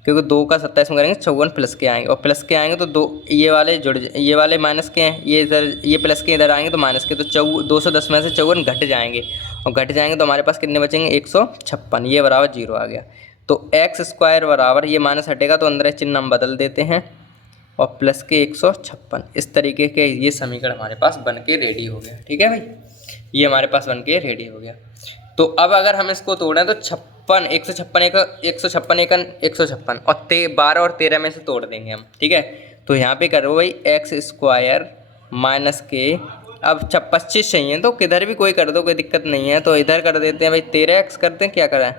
क्योंकि 2 का 27 में करेंगे 54 प्लस के आएंगे, और प्लस के आएंगे तो 2 ये वाले ये वाले माइनस के हैं, ये इधर ये प्लस के इधर आएंगे तो माइनस के, तो 210 में से 54 घट जाएंगे, और घट जाएंगे तो हमारे पास कितने बचेंगे 156, ये बराबर 0 आ गया। तो एक्स स्क्वायर बराबर ये माइनस हटेगा तो अंदर चिन्ह हम बदल देते हैं और प्लस के 156। इस तरीके के ये समीकरण हमारे पास बन के रेडी हो गया, ठीक है भाई, ये हमारे पास बन के रेडी हो गया। तो अब अगर हम इसको तोड़ें तो 156 और 12 और 13 में से तोड़ देंगे हम, ठीक है। तो यहाँ पे करो भाई एक्स स्क्वायर माइनस के, अब 25 चाहिए तो किधर भी कोई कर दो, कोई दिक्कत नहीं है। तो इधर कर देते हैं भाई 13x करते हैं, क्या करें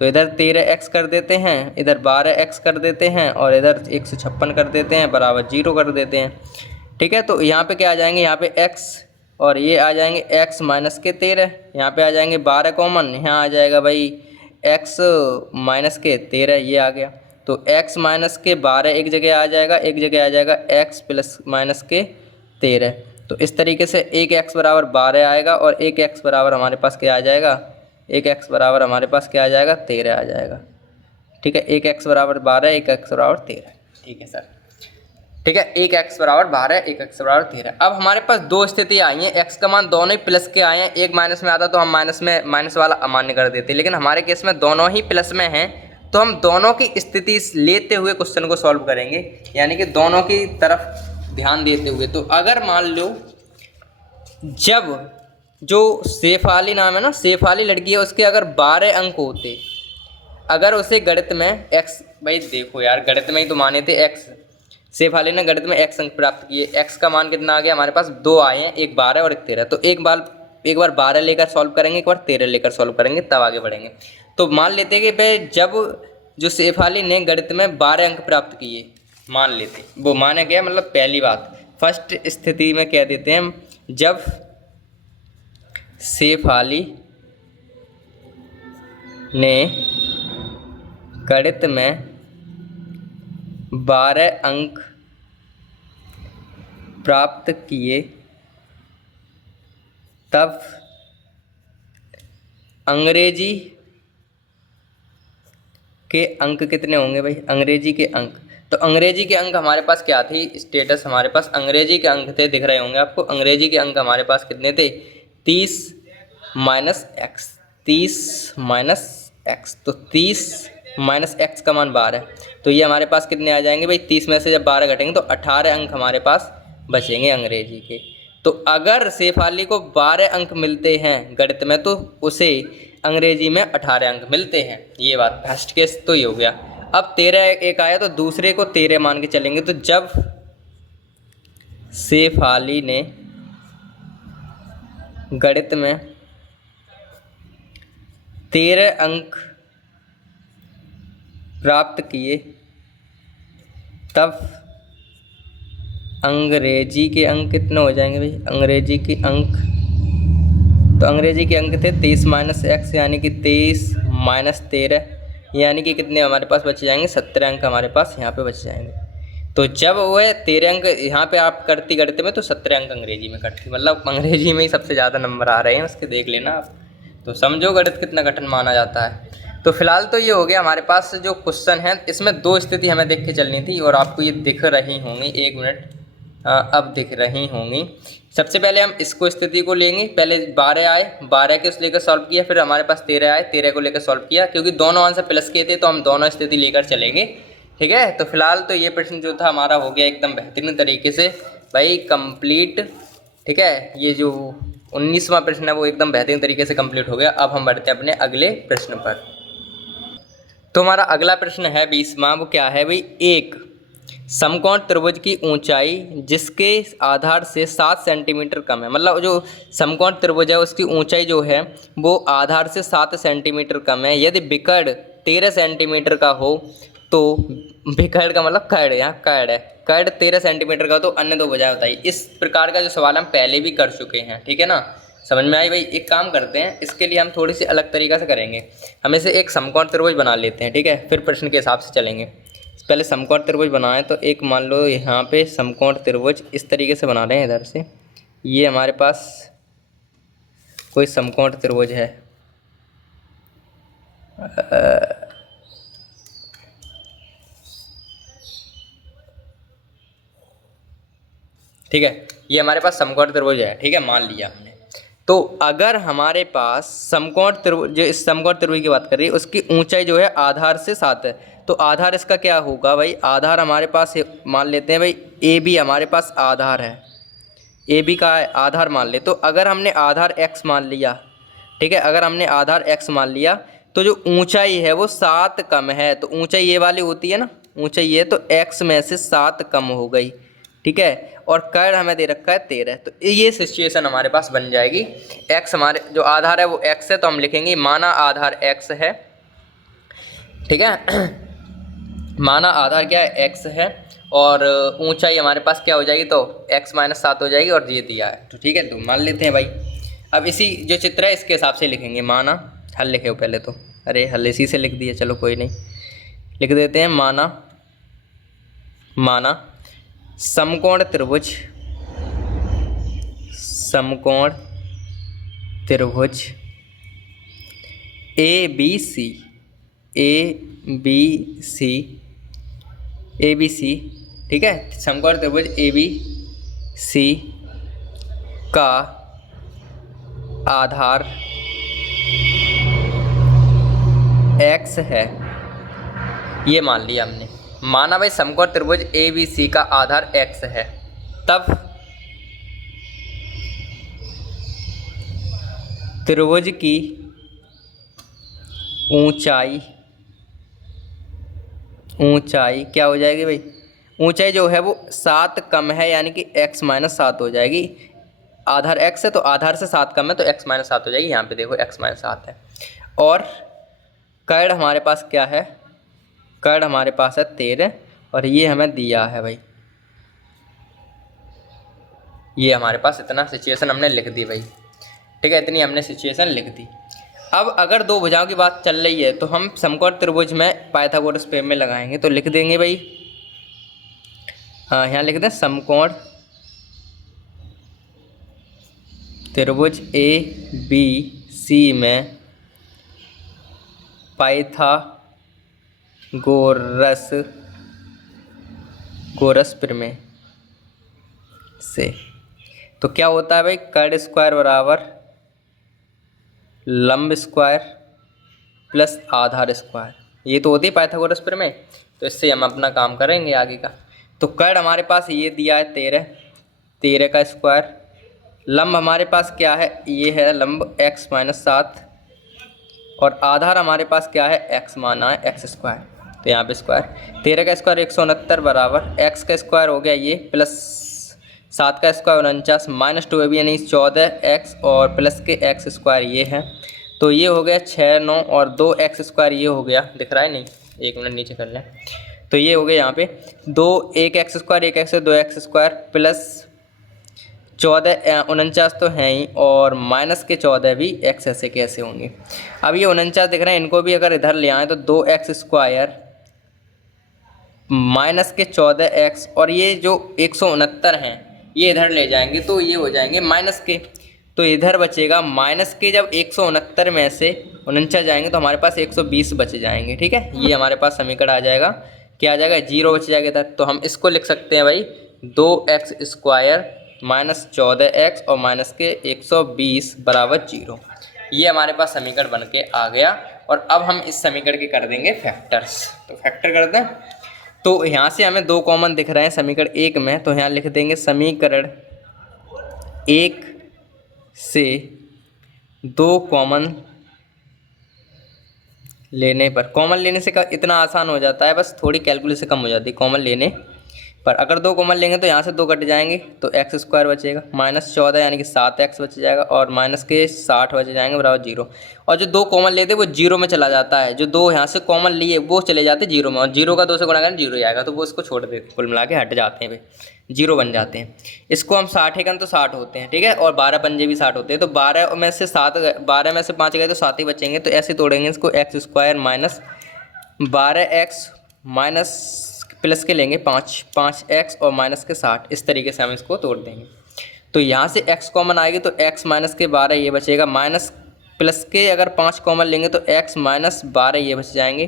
तो इधर 13x कर देते हैं, इधर 12x कर देते हैं, और इधर 156 कर देते हैं, बराबर 0 कर देते हैं, ठीक है। तो यहाँ पे क्या आ जाएंगे, यहाँ पे x और ये आ जाएंगे x माइनस के 13, यहाँ पे आ जाएंगे 12 कॉमन, यहाँ आ जाएगा भाई x माइनस के 13, ये आ गया। तो x माइनस के 12 एक जगह आ जाएगा, एक जगह आ जाएगा x प्लस माइनस के 13। तो इस तरीके से एक x बराबर 12 आएगा और एक x बराबर हमारे पास क्या आ जाएगा, एक x बराबर हमारे पास क्या आ जाएगा 13 आ जाएगा, ठीक है। एक x बराबर 12, एक x बराबर 13, ठीक है सर, ठीक है। एक x बराबर 12, एक x बराबर 13। अब हमारे पास दो स्थिति आई हैं, x का मान दोनों ही प्लस के आए हैं, एक माइनस में आता तो हम माइनस वाला अमान्य कर देते, लेकिन हमारे केस में दोनों ही प्लस में हैं, तो हम दोनों की स्थिति लेते हुए क्वेश्चन को सॉल्व करेंगे, यानी कि दोनों की तरफ ध्यान देते हुए। तो अगर मान लो जब जो शेफाली नाम है ना, शेफाली लड़की है, उसके अगर 12 अंक होते, अगर उसे गणित में x, भाई देखो यार गणित में ही तो माने थे x, शेफाली ने गणित में x अंक प्राप्त किए, x का मान कितना आ गया हमारे पास 2 आए हैं, एक 12 और एक 13। तो एक बार 12 लेकर सॉल्व करेंगे, एक बार 13 लेकर सॉल्व करेंगे, तब आगे बढ़ेंगे। तो मान लेते हैं कि भाई जब जो शेफाली ने गणित में 12 अंक प्राप्त किए, मान लेते, वो माने गया मतलब पहली बात, फर्स्ट स्थिति में कह देते हैं हम, जब शेफाली ने गणित में 12 अंक प्राप्त किए, तब अंग्रेजी के अंक कितने होंगे भाई, अंग्रेजी के अंक। तो अंग्रेजी के अंक हमारे पास क्या थी, स्टेटस हमारे पास अंग्रेजी के अंक थे, दिख रहे होंगे आपको। अंग्रेजी के अंक हमारे पास कितने थे 30 माइनस एक्स, 30 माइनस एक्स, तो 30 माइनस एक्स का मान 12, तो ये हमारे पास कितने आ जाएंगे भाई, 30 में से जब 12 घटेंगे तो 18 अंक हमारे पास बचेंगे अंग्रेजी के। तो अगर शेफाली को 12 अंक मिलते हैं गणित में, तो उसे अंग्रेजी में 18 अंक मिलते हैं, ये बात फर्स्ट केस तो ये हो गया। अब 13 एक आया तो दूसरे को 13 मान के चलेंगे। तो जब शेफाली ने गणित में 13 अंक प्राप्त किए, तब अंग्रेजी के अंक कितने हो जाएंगे भाई, अंग्रेजी के अंक, तो अंग्रेजी के अंक थे 30 माइनस एक्स, यानी कि 23 माइनस 13, यानी कि कितने हमारे पास बच जाएंगे 17 अंक हमारे पास यहाँ पे बच जाएंगे। तो जब वह 13 अंक यहाँ पे आप करती गणित में, तो 17 अंक अंग्रेजी में करती, मतलब अंग्रेजी में ही सबसे ज़्यादा नंबर आ रहे हैं उसके, देख लेना आप। तो समझो गणित कितना कठिन माना जाता है। तो फिलहाल तो ये हो गया हमारे पास जो क्वेश्चन है, इसमें दो स्थिति हमें देख के चलनी थी और आपको ये दिख रही होंगी, एक मिनट अब दिख रही होंगी। सबसे पहले हम इसको स्थिति को लेंगे, पहले 12 आए, 12 के लेकर सॉल्व किया, फिर हमारे पास 13 आए, 13 को लेकर सॉल्व किया। क्योंकि दोनों आंसर प्लस के थे तो हम दोनों स्थिति लेकर चलेंगे, ठीक है। तो फिलहाल तो ये प्रश्न जो था हमारा हो गया एकदम बेहतरीन तरीके से भाई कंप्लीट, ठीक है। ये जो 19वां प्रश्न है वो एकदम बेहतरीन तरीके से कंप्लीट हो गया। अब हम बढ़ते हैं अपने अगले प्रश्न पर। तो हमारा अगला प्रश्न है 20वां, वो क्या है भाई, एक समकोण त्रिभुज की ऊंचाई जिसके आधार से 7 सेंटीमीटर कम है। मतलब जो समकोण त्रिभुज है उसकी ऊंचाई जो है वो आधार से 7 सेंटीमीटर कम है। यदि विकर्ण 13 सेंटीमीटर का हो तो विकर्ण का मतलब कर्ण, यहाँ कर्ण है, कर्ण 13 सेंटीमीटर का तो अन्य दो बजाय बताइए। इस प्रकार का जो सवाल हम पहले भी कर चुके हैं, ठीक है ना, समझ में आई भाई। एक काम करते हैं, इसके लिए हम थोड़ी सी अलग तरीक़ा से करेंगे। हम इसे एक समकोण त्रिभुज बना लेते हैं, ठीक है, फिर प्रश्न के हिसाब से चलेंगे। पहले समकोण त्रिभुज बनाएं तो एक मान लो यहाँ पे समकोण त्रिभुज इस तरीके से बना रहे हैं। इधर से ये हमारे पास कोई समकोण त्रिभुज है, ठीक है, ये हमारे पास समकोण त्रिभुज है, ठीक है, मान लिया हमने। तो अगर हमारे पास समकोण त्रिभुज, जो इस समकोण त्रिभुज की बात कर रही है, उसकी ऊंचाई जो है आधार से 7 है, तो आधार इसका क्या होगा भाई, आधार हमारे पास मान लेते हैं भाई ए बी हमारे पास आधार है, ए बी का आधार मान ले। तो अगर हमने आधार x मान लिया, ठीक है, अगर हमने आधार x मान लिया तो जो ऊंचाई है वो 7 कम है। तो ऊंचाई ये वाली होती है ना, ऊंचाई ये, तो x में से 7 कम हो गई, ठीक है। और कर्ण हमें दे रखा है 13, तो ये सिचुएशन हमारे पास बन जाएगी। x हमारे जो आधार है वो x है, तो हम लिखेंगे माना आधार x है, ठीक है, माना आधार क्या है x है, और ऊंचाई हमारे पास क्या हो जाएगी, तो x - 7 हो जाएगी, और ये दिया है, तो ठीक है, तो मान लेते हैं भाई। अब इसी जो चित्र है इसके हिसाब से लिखेंगे, माना, हल लिखे हो पहले तो, अरे हल इसी से लिख दिया, चलो कोई नहीं, लिख देते हैं माना, माना समकोण त्रिभुज, समकोण त्रिभुज A B C, A B C, A B C, ठीक है, समकोण त्रिभुज ए बी सी का आधार x है, ये मान लिया हमने। माना भाई समकोण त्रिभुज ए बी सी का आधार x है, तब त्रिभुज की ऊंचाई, ऊंचाई क्या हो जाएगी भाई, ऊंचाई जो है वो 7 कम है, यानी कि x - 7 हो जाएगी। आधार x है तो आधार से 7 कम है तो x - 7 हो जाएगी। यहाँ पे देखो x - 7 है। और कर्ण हमारे पास क्या है, कर्ण हमारे पास है 13, और ये हमें दिया है भाई, ये हमारे पास इतना सिचुएशन हमने लिख दी भाई, ठीक है, इतनी हमने सिचुएशन लिख दी। अब अगर दो भुजाओं की बात चल रही है तो हम समकोण त्रिभुज में पाइथागोरस प्रमेय में लगाएंगे, तो लिख देंगे भाई, हाँ यहाँ लिख दें समकोण त्रिभुज ए बी सी में पाइथागोरस प्रमेय से। तो क्या होता है भाई, कर्ण स्क्वायर बराबर लंब स्क्वायर प्लस आधार स्क्वायर, ये तो होती है पाइथागोरस प्रमेय। तो इससे हम अपना काम करेंगे आगे का। तो कर्ण हमारे पास ये दिया है 13, 13 का स्क्वायर, लंब हमारे पास क्या है, ये है लंब x - 7, और आधार हमारे पास क्या है, x माना है x स्क्वायर, तो यहाँ पे स्क्वायर, 13 का स्क्वायर 169 बराबर x का स्क्वायर हो गया ये, प्लस 7 का स्क्वायर 49 - 2 यानी 14x, और प्लस के x स्क्वायर ये है, तो ये हो गया 6 9, और 2x स्क्वायर ये हो गया, दिख रहा है नहीं, एक मिनट नीचे कर लें, तो ये हो गया यहाँ पे 2, 1x square 1x 2x square plus 14 49 तो हैं ही, और माइनस के 14 भी x ऐसे कैसे होंगे। अब ये 49 दिख रहे हैं, इनको भी अगर इधर ले आएँ तो 2x स्क्वायर माइनस के 14x, और ये जो 169 हैं ये इधर ले जाएंगे तो ये हो जाएंगे माइनस के, तो इधर बचेगा माइनस के। जब 169 में से 49 जाएंगे तो हमारे पास 120 बच जाएंगे, ठीक है, ये हमारे पास समीकरण आ जाएगा, क्या आ जाएगा, 0 बच जाएगा इधर। तो हम इसको लिख सकते हैं भाई 2x² माइनस 14x और माइनस के 120 बराबर 0। ये हमारे पास समीकरण बन के आ गया। और अब हम इस समीकरण के कर देंगे फैक्टर्स। तो फैक्टर करते हैं। तो यहाँ से हमें 2 कॉमन दिख रहे हैं समीकरण 1 में, तो यहाँ लिख देंगे समीकरण 1 से 2 कॉमन लेने पर, कॉमन लेने से इतना आसान हो जाता है, बस थोड़ी कैलकुलेशन कम हो जाती है कॉमन लेने पर। अगर 2 कॉमन लेंगे तो यहाँ से 2 कट जाएंगे तो x² बचेगा, माइनस 14 यानी कि 7x बच जाएगा और माइनस के 60 बच जाएंगे बराबर 0। और जो 2 कॉमन लेते वो 0 में चला जाता है, जो 2 यहाँ से कॉमन लिए वो चले जाते 0 में, और 0 का 2 से गुणा करें 0 ही आएगा, तो वो इसको छोड़ दे, कुल मिला के हट जाते हैं भाई, 0 बन जाते हैं। इसको हम 60 एकन तो 60 होते हैं, ठीक है, और 12 पंजे भी 60 होते हैं, तो 12 में से 5 गए तो 7 ही बचेंगे। तो ऐसे तोड़ेंगे इसको, x² minus 12x minus plus के लेंगे 5x और माइनस के 60, इस तरीके से हम इसको तोड़ देंगे। तो यहाँ से x कॉमन आएगी तो x माइनस के 12 ये बचेगा, माइनस प्लस के अगर 5 कॉमन लेंगे तो x माइनस 12 ये बच जाएंगे।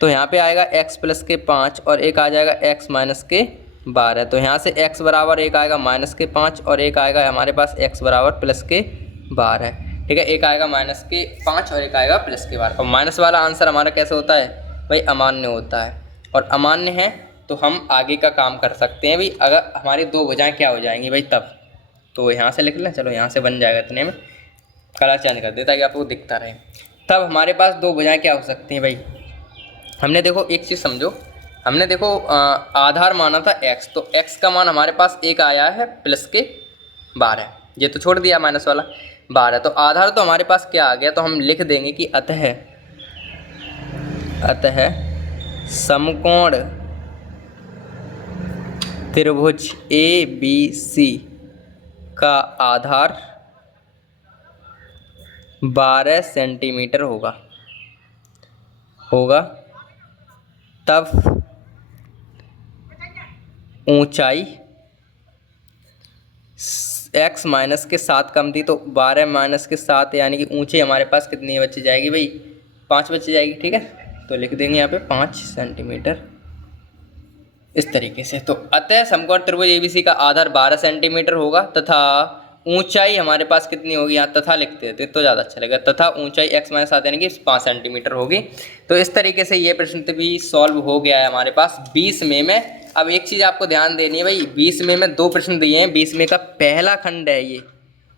तो यहाँ पे आएगा x प्लस के 5 और एक आ जाएगा x माइनस के 12। तो यहाँ से x बराबर एक आएगा माइनस के 5 और एक आएगा हमारे पास x बराबर प्लस के 12, ठीक है। एक आएगा माइनस के 5 और एक आएगा प्लस के 12। और माइनस वाला आंसर हमारा कैसे होता है भाई, अमान्य होता है, और अमान्य है तो हम आगे का काम कर सकते हैं भाई। अगर हमारी 2 भुजाएं क्या हो जाएंगी भाई तब, तो यहाँ से लिख लें, चलो यहाँ से बन जाएगा, इतने में कलर चेंज कर दे ताकि आपको दिखता रहे। तब हमारे पास 2 भुजाएं क्या हो सकती हैं भाई, हमने देखो एक चीज़ समझो, हमने देखो आधार माना था x, तो x का मान हमारे पास एक आया है प्लस के 12, ये तो छोड़ दिया माइनस वाला 12, तो आधार तो हमारे पास क्या आ गया, तो हम लिख देंगे कि अतः समकोण त्रिभुज ABC का आधार 12 सेंटीमीटर होगा, तब ऊंचाई x माइनस के 7 कम थी, तो 12 माइनस के 7 यानी कि ऊंचाई हमारे पास कितनी बच जाएगी भाई, 5 बच जाएगी, ठीक है। तो लिख देंगे यहाँ पे 5 सेंटीमीटर, इस तरीके से। तो अतः समकोण त्रिभुज ABC का आधार 12 सेंटीमीटर होगा तथा ऊंचाई हमारे पास कितनी होगी, यहाँ तथा लिखते देते तो ज़्यादा अच्छा लगेगा, तथा ऊंचाई x माइनस 7 यानी कि 5 सेंटीमीटर होगी। तो इस तरीके से ये प्रश्न तो भी सॉल्व हो गया है हमारे पास 20 में। अब एक चीज़ आपको ध्यान देनी है भाई, 20 में 2 प्रश्न दिए हैं, 20 में का पहला खंड है ये,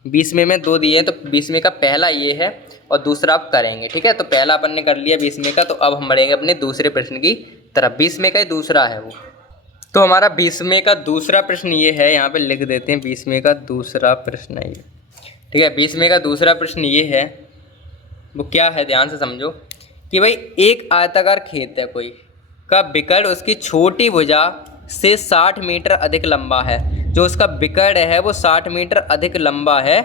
20 में 2 दिए हैं, तो 20 में का पहला ये है और दूसरा आप करेंगे, ठीक है। तो पहला अपन ने कर लिया 20 में का, तो अब हम बढ़ेंगे अपने दूसरे प्रश्न की तरफ। 20 में का ही दूसरा है वो, तो हमारा 20 में का दूसरा प्रश्न ये है, यहाँ पे लिख देते हैं 20 में का दूसरा प्रश्न है ये, ठीक है। 20 में का दूसरा प्रश्न ये है, वो क्या है ध्यान से समझो कि भाई एक आयताकार खेत है कोई का विकर्ण उसकी छोटी भुजा से 60 मीटर अधिक लंबा है, जो उसका विकर्ण है वो 60 मीटर अधिक लंबा है,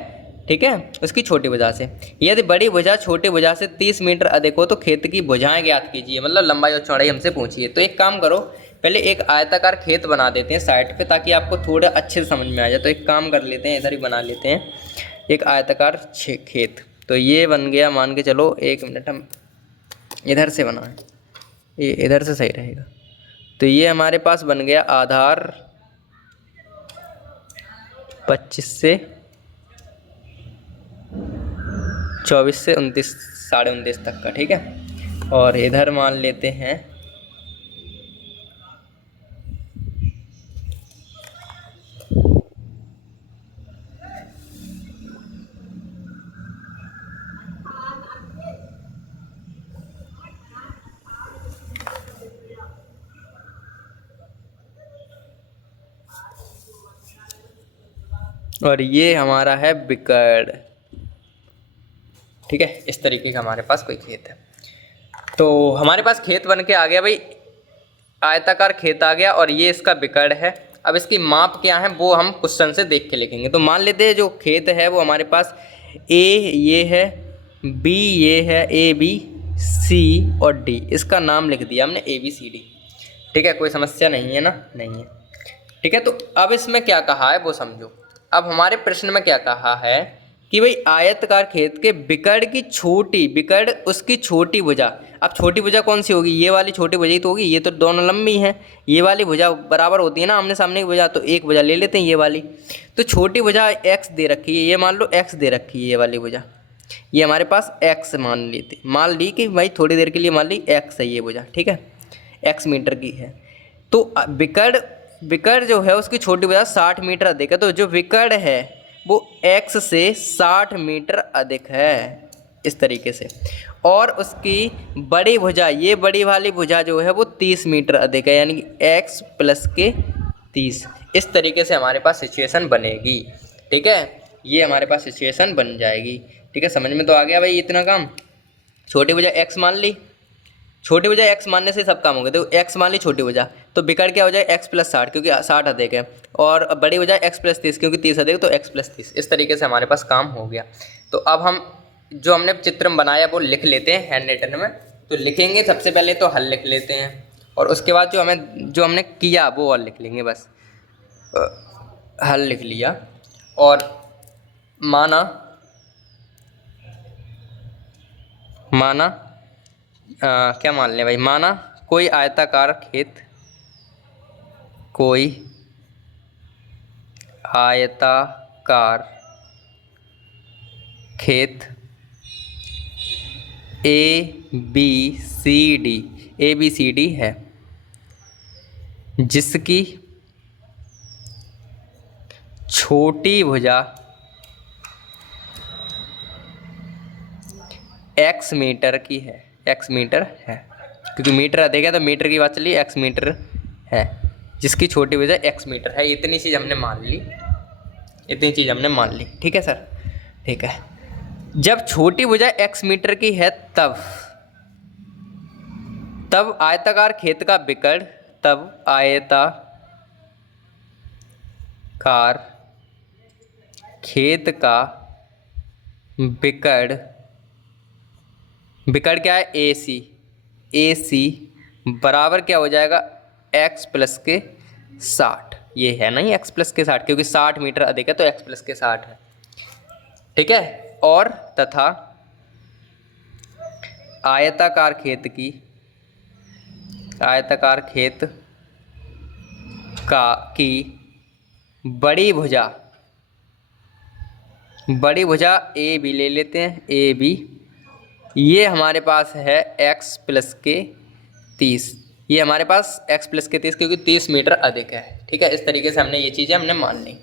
ठीक है, उसकी छोटी भुजा से। यदि बड़ी भुजा छोटी भुजा से 30 मीटर अधिक हो तो खेत की भुजाएं ज्ञात कीजिए, मतलब लंबाई और चौड़ाई हमसे पूछिए। तो एक काम करो, पहले एक आयताकार खेत बना देते हैं साइड पे ताकि आपको थोड़ा अच्छे से समझ में आ जाए। तो एक काम कर लेते हैं, इधर ही बना लेते हैं एक आयताकार खेत। तो ये बन गया, मान के चलो, 1 मिनट हम इधर से बनाएं, ये इधर से सही रहेगा। तो ये हमारे पास बन गया आधार 25 से 24 से 29 साढ़े 29 तक का, ठीक है। और इधर मान लेते हैं और ये हमारा है विकर्ण, ठीक है। इस तरीके का हमारे पास कोई खेत है। तो हमारे पास खेत बन के आ गया भाई, आयताकार खेत आ गया और ये इसका विकर्ण है। अब इसकी माप क्या है वो हम क्वेश्चन से देख के लिखेंगे। तो मान लेते हैं जो खेत है वो हमारे पास ए ये है, बी ये है, ए बी सी और डी, इसका नाम लिख दिया हमने ABCD, ठीक है। कोई समस्या नहीं है ना, नहीं है, ठीक है। तो अब इसमें क्या कहा है वो समझो। अब हमारे प्रश्न में क्या कहा है कि भाई आयताकार खेत के विकर्ण की छोटी, विकर्ण उसकी छोटी भुजा। अब छोटी भुजा कौन सी होगी, ये वाली छोटी भुजा ही तो होगी, ये तो दोनों लंबी हैं, ये वाली भुजा बराबर होती है ना आमने सामने की भुजा, तो एक भुजा ले लेते हैं ये वाली। तो छोटी भुजा एक्स दे रखी है, ये मान लो एक्स दे रखी है, ये वाली भुजा ये हमारे पास एक्स मान ली कि भाई थोड़ी देर के लिए मान ली एक्स है ये भुजा, ठीक है, एक्स मीटर की है। तो विकर्ण जो है उसकी छोटी भुजा 60 मीटर अधिक है, तो जो विकर्ण है वो x से 60 मीटर अधिक है इस तरीके से। और उसकी बड़ी भुजा, ये बड़ी वाली भुजा जो है वो 30 मीटर अधिक है, यानी कि x प्लस के 30। इस तरीके से हमारे पास सिचुएशन बनेगी, ठीक है, ये हमारे पास सिचुएशन बन जाएगी, ठीक है। समझ में तो आ गया भाई इतना काम। छोटी भुजा x मान ली, छोटी भुजा x मानने से सब काम हो गए। तो x मान ली छोटी भुजा, तो विकर्ण क्या हो जाए x प्लस 60 क्योंकि 60 अधिक है, और बड़ी भुजा x प्लस 30 क्योंकि 30 अधिक, तो x प्लस 30। इस तरीके से हमारे पास काम हो गया। तो अब हम जो हमने चित्र में बनाया वो लिख लेते हैं हैंड रिटन में। तो लिखेंगे सबसे पहले तो हल लिख लेते हैं, और उसके बाद जो हमने किया वो और लिख लेंगे। बस हल लिख लिया और माना क्या मान लें भाई, माना कोई आयताकार खेत, कोई आयताकार खेत ए बी सी डी है, जिसकी छोटी भुजा x मीटर की है, x मीटर है क्योंकि मीटर अधिक है तो मीटर की बात चली, x मीटर है, जिसकी छोटी भुजा x मीटर है। इतनी चीज़ हमने मान ली, इतनी चीज़ हमने मान ली, ठीक है सर, ठीक है। जब छोटी भुजा x मीटर की है तब आयताकार खेत का विकर्ण, तब आयताकार खेत का विकर्ण क्या है, ए सी बराबर क्या हो जाएगा, x प्लस के 60। ये है नहीं x प्लस के 60 क्योंकि 60 मीटर अधिक है तो x प्लस के 60 है, ठीक है। और तथा आयताकार खेत की बड़ी भुजा ए बी ले लेते हैं, ए बी, ये हमारे पास है x प्लस के 30, ये हमारे पास x प्लस के 30 क्योंकि 30 मीटर अधिक है, ठीक है। इस तरीके से हमने ये चीज़ें हमने मान ली।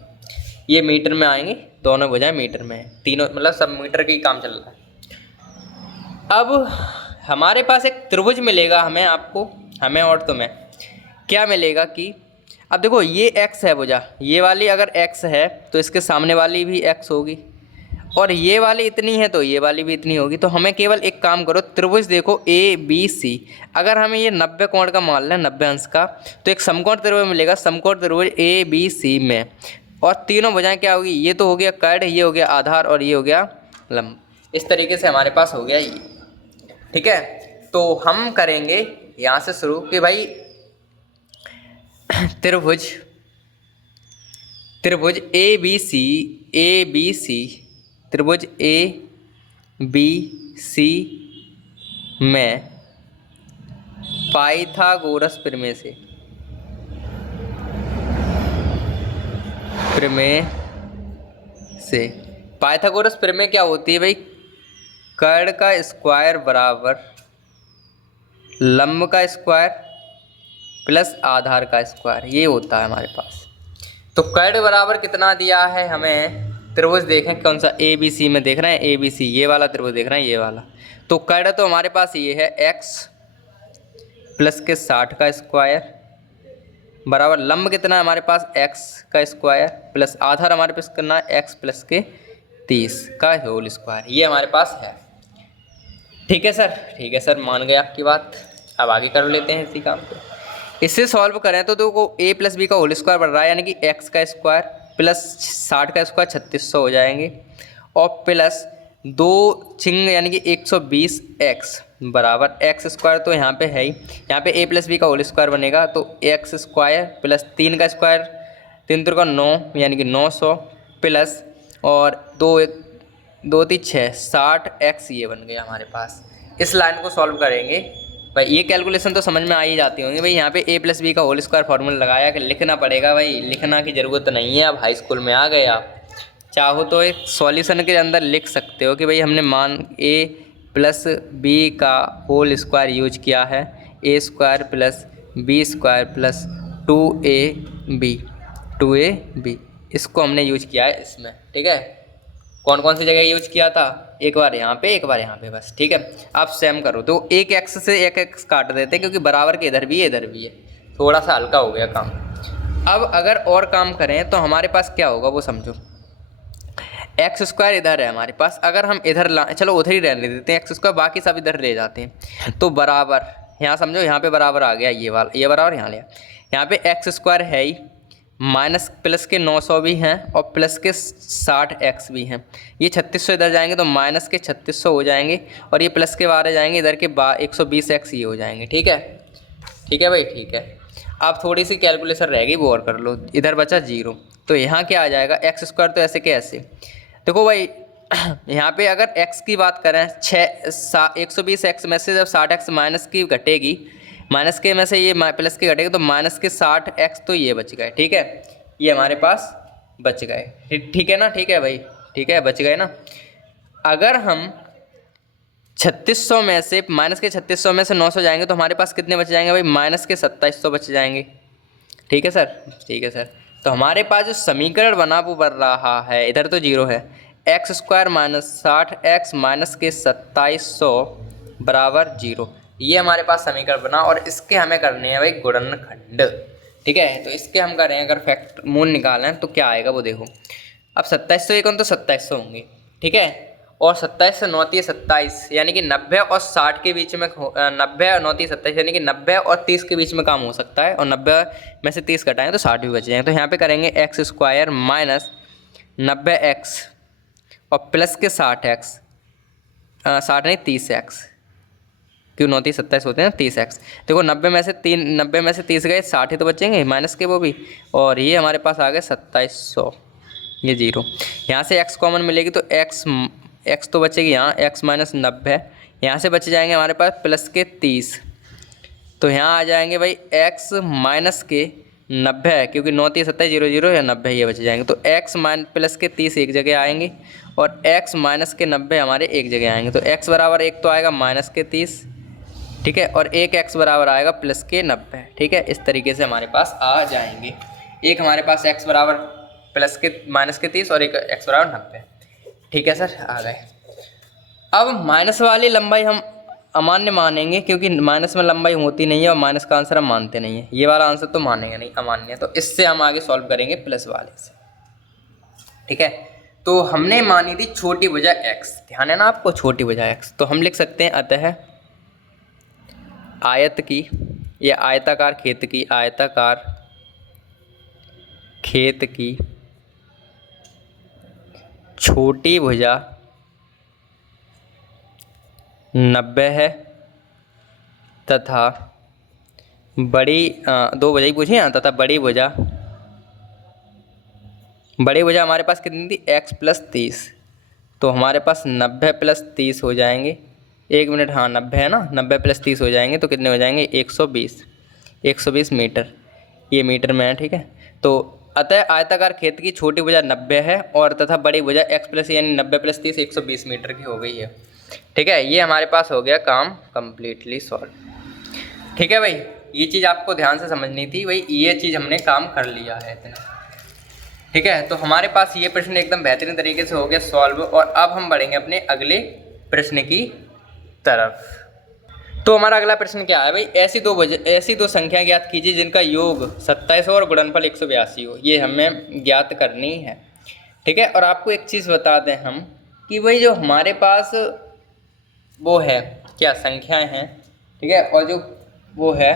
ये मीटर में आएंगे, दोनों भुजाएं मीटर में है, तीनों मतलब सब मीटर का ही काम चल रहा है। अब हमारे पास एक त्रिभुज मिलेगा हमें और तुम्हें क्या मिलेगा कि अब देखो ये x है भुजा, ये वाली अगर x है तो इसके सामने वाली भी x होगी, और ये वाली इतनी है तो ये वाली भी इतनी होगी। तो हमें केवल एक काम करो, त्रिभुज देखो ए बी सी, अगर हमें ये 90 कोण का मान लें, 90 अंश का, तो एक समकोण त्रिभुज मिलेगा, समकोण त्रिभुज ए बी सी में। और तीनों भुजाएं क्या होगी, ये तो हो गया कर्ण, ये हो गया आधार और ये हो गया लंब। इस तरीके से हमारे पास हो गया ये, ठीक है। तो हम करेंगे यहाँ से शुरू कि भाई त्रिभुज ए बी सी, त्रिभुज ए बी सी में पाइथागोरस प्रमेय से पाइथागोरस प्रमेय क्या होती है भाई, कर्ण का स्क्वायर बराबर लंब का स्क्वायर प्लस आधार का स्क्वायर, ये होता है हमारे पास। तो कर्ण बराबर कितना दिया है हमें, त्रिभुज देखें कौन सा, ए बी सी में देख रहे हैं, ए बी सी ये वाला त्रिभुज देख रहे हैं, ये वाला। तो कर्ण तो हमारे पास ये है x प्लस के 60 का स्क्वायर बराबर लंब कितना है हमारे पास, x का स्क्वायर प्लस आधार हमारे पास करना है x प्लस के 30 का होल स्क्वायर, ये हमारे पास है, ठीक है सर, ठीक है सर, मान गए आपकी बात। अब आगे कर लेते हैं इसी काम को। इससे सॉल्व करें तो देखो a प्लस बी का होल स्क्वायर बढ़ रहा है, यानी कि x का स्क्वायर प्लस 60 का स्क्वायर 3600 हो जाएंगे, और प्लस 2 छिंग यानी कि 120x बराबर x स्क्वायर तो यहाँ पे है ही, यहाँ पे a प्लस बी का होल स्क्वायर बनेगा, तो x स्क्वायर प्लस 3 का स्क्वायर 3 का 9 यानी कि 900 प्लस और 2 2 3 6 60x ये बन गया हमारे पास। इस लाइन को सॉल्व करेंगे भाई। ये कैलकुलेशन तो समझ में आ ही जाती होंगी भाई। यहाँ पे a + b का होल स्क्वायर फार्मूला लगाया कि लिखना पड़ेगा भाई, लिखना की ज़रूरत नहीं है, अब हाई स्कूल में आ गए आप। चाहो तो एक सॉल्यूशन के अंदर लिख सकते हो कि भाई हमने मान a + b का होल स्क्वायर यूज किया है, a² + b² + 2ab इसको हमने यूज किया है इसमें। ठीक है, कौन कौन सी जगह यूज किया था, एक बार यहाँ पे एक बार यहाँ पे, बस। ठीक है, आप सेम करो तो एक एक्स से एक एक्स काट देते हैं क्योंकि बराबर के इधर भी है इधर भी है, थोड़ा सा हल्का हो गया काम। अब अगर और काम करें तो हमारे पास क्या होगा वो समझो। x² इधर है हमारे पास, अगर हम इधर चलो उधर ही रहने देते हैं x², बाकी सब इधर ले जाते हैं तो बराबर, यहाँ समझो यहाँ पे बराबर आ गया, ये वाला ये बराबर यहाँ लिया, यहाँ पे x² है ही, माइनस प्लस के 900 भी हैं और प्लस के 60x भी हैं। ये 3600 इधर जाएंगे तो माइनस के 3600 हो जाएंगे और ये प्लस के 12 जाएंगे इधर के 120x ये हो जाएंगे। ठीक है, ठीक है भाई, ठीक है। अब थोड़ी सी कैलकुलेशन रह गई वो और कर लो। इधर बचा 0 तो यहाँ क्या आ जाएगा, x² तो ऐसे के ऐसे। देखो भाई यहाँ पे अगर x की बात करें 120x में से जब 60x माइनस की घटेगी, माइनस के में से ये प्लस के घटेगा तो माइनस के 60x तो ये बच गए। ठीक है, ये हमारे पास बच गए। ठीक है ना, ठीक है भाई, ठीक है, बच गए ना। अगर हम 3600 में से माइनस के 3600 में से 900 जाएंगे तो हमारे पास कितने बच जाएंगे भाई, माइनस के 2700 बच जाएंगे। ठीक है सर, ठीक है सर। तो हमारे पास जो समीकरण बना वो बन रहा है, इधर तो 0 है, x² - 60x माइनस के 2700 बराबर 0। ये हमारे पास समीकरण बना और इसके हमें करने हैं भाई गुणनखंड। ठीक है, तो इसके हम करें अगर फैक्ट मूल निकालें तो क्या आएगा वो देखो। अब 2700 एकम तो 2700 होंगे। ठीक है, और 27 से 9 27 यानी कि 90 और 60 के बीच में 90 और 9 27 यानी कि 90 और 30 के बीच में काम हो सकता है, और 90 में से 30 घटाएं तो 60 भी बच जाएंगे। तो यहाँ पे करेंगे x² माइनस 90x और प्लस के 60x, 60 नहीं 30x, क्यों 9 30 27 होते हैं 30x। देखो 90 में से 30 गए, 60 ही तो बचेंगे माइनस के वो भी, और ये हमारे पास आ गए 2700, ये 0। यहाँ से x कॉमन मिलेगी तो x तो बचेगी यहाँ, x - 90, यहाँ से बच जाएंगे हमारे पास प्लस के 30, तो यहाँ आ जाएंगे भाई x माइनस के 90, क्योंकि 9 30 27 0 0 या 90 ये बच जाएंगे। तो x प्लस के 30 एक जगह आएंगे और x माइनस के 90 हमारे एक जगह आएंगे। तो x बराबर एक तो आएगा माइनस के 30, ठीक है, और एक x बराबर आएगा प्लस के 90। ठीक है, इस तरीके से हमारे पास आ जाएंगे। एक हमारे पास x बराबर प्लस के माइनस के 30 और एक x बराबर 90। ठीक है सर, आ गए। अब माइनस वाली लंबाई हम अमान्य मानेंगे क्योंकि माइनस में लंबाई होती नहीं है और माइनस का आंसर हम मानते नहीं है। ये वाला आंसर तो मानेंगे नहीं, अमान्य। तो इससे हम आगे सॉल्व करेंगे प्लस वाले से। ठीक है, तो हमने मानी थी छोटी भुजा x, ध्यान है ना आपको, छोटी भुजा x। तो हम लिख सकते हैं अतः आयत की या आयताकार खेत की, आयताकार खेत की छोटी भुजा 90 है तथा बड़ी दो भुजा ही पूछी हैं, तथा बड़ी भुजा हमारे पास कितनी थी, x + 30। तो हमारे पास 90 + 30 हो जाएंगे, 1 मिनट, हाँ 90 है ना, 90 + 30 हो जाएंगे तो कितने हो जाएंगे 120 मीटर, ये मीटर में है। ठीक है, तो अतः आयताकार खेत की छोटी भुजा 90 है और तथा बड़ी भुजा x प्लस यानी 90 + 30 120 मीटर की हो गई है। ठीक है, ये हमारे पास हो गया काम कम्प्लीटली सॉल्व। ठीक है भाई, ये चीज़ आपको ध्यान से समझनी थी भाई, ये चीज़ हमने काम कर लिया है इतना। ठीक है, तो हमारे पास ये प्रश्न एकदम बेहतरीन तरीके से हो गया सॉल्व, और अब हम बढ़ेंगे अपने अगले प्रश्न की तरफ। तो हमारा अगला प्रश्न क्या है भाई, ऐसी दो संख्या ज्ञात कीजिए जिनका योग 27 और गुणनफल 182 हो। ये हमें ज्ञात करनी है। ठीक है, और आपको एक चीज़ बता दें हम कि भाई जो हमारे पास वो है क्या संख्याएं हैं, ठीक है, और जो वो है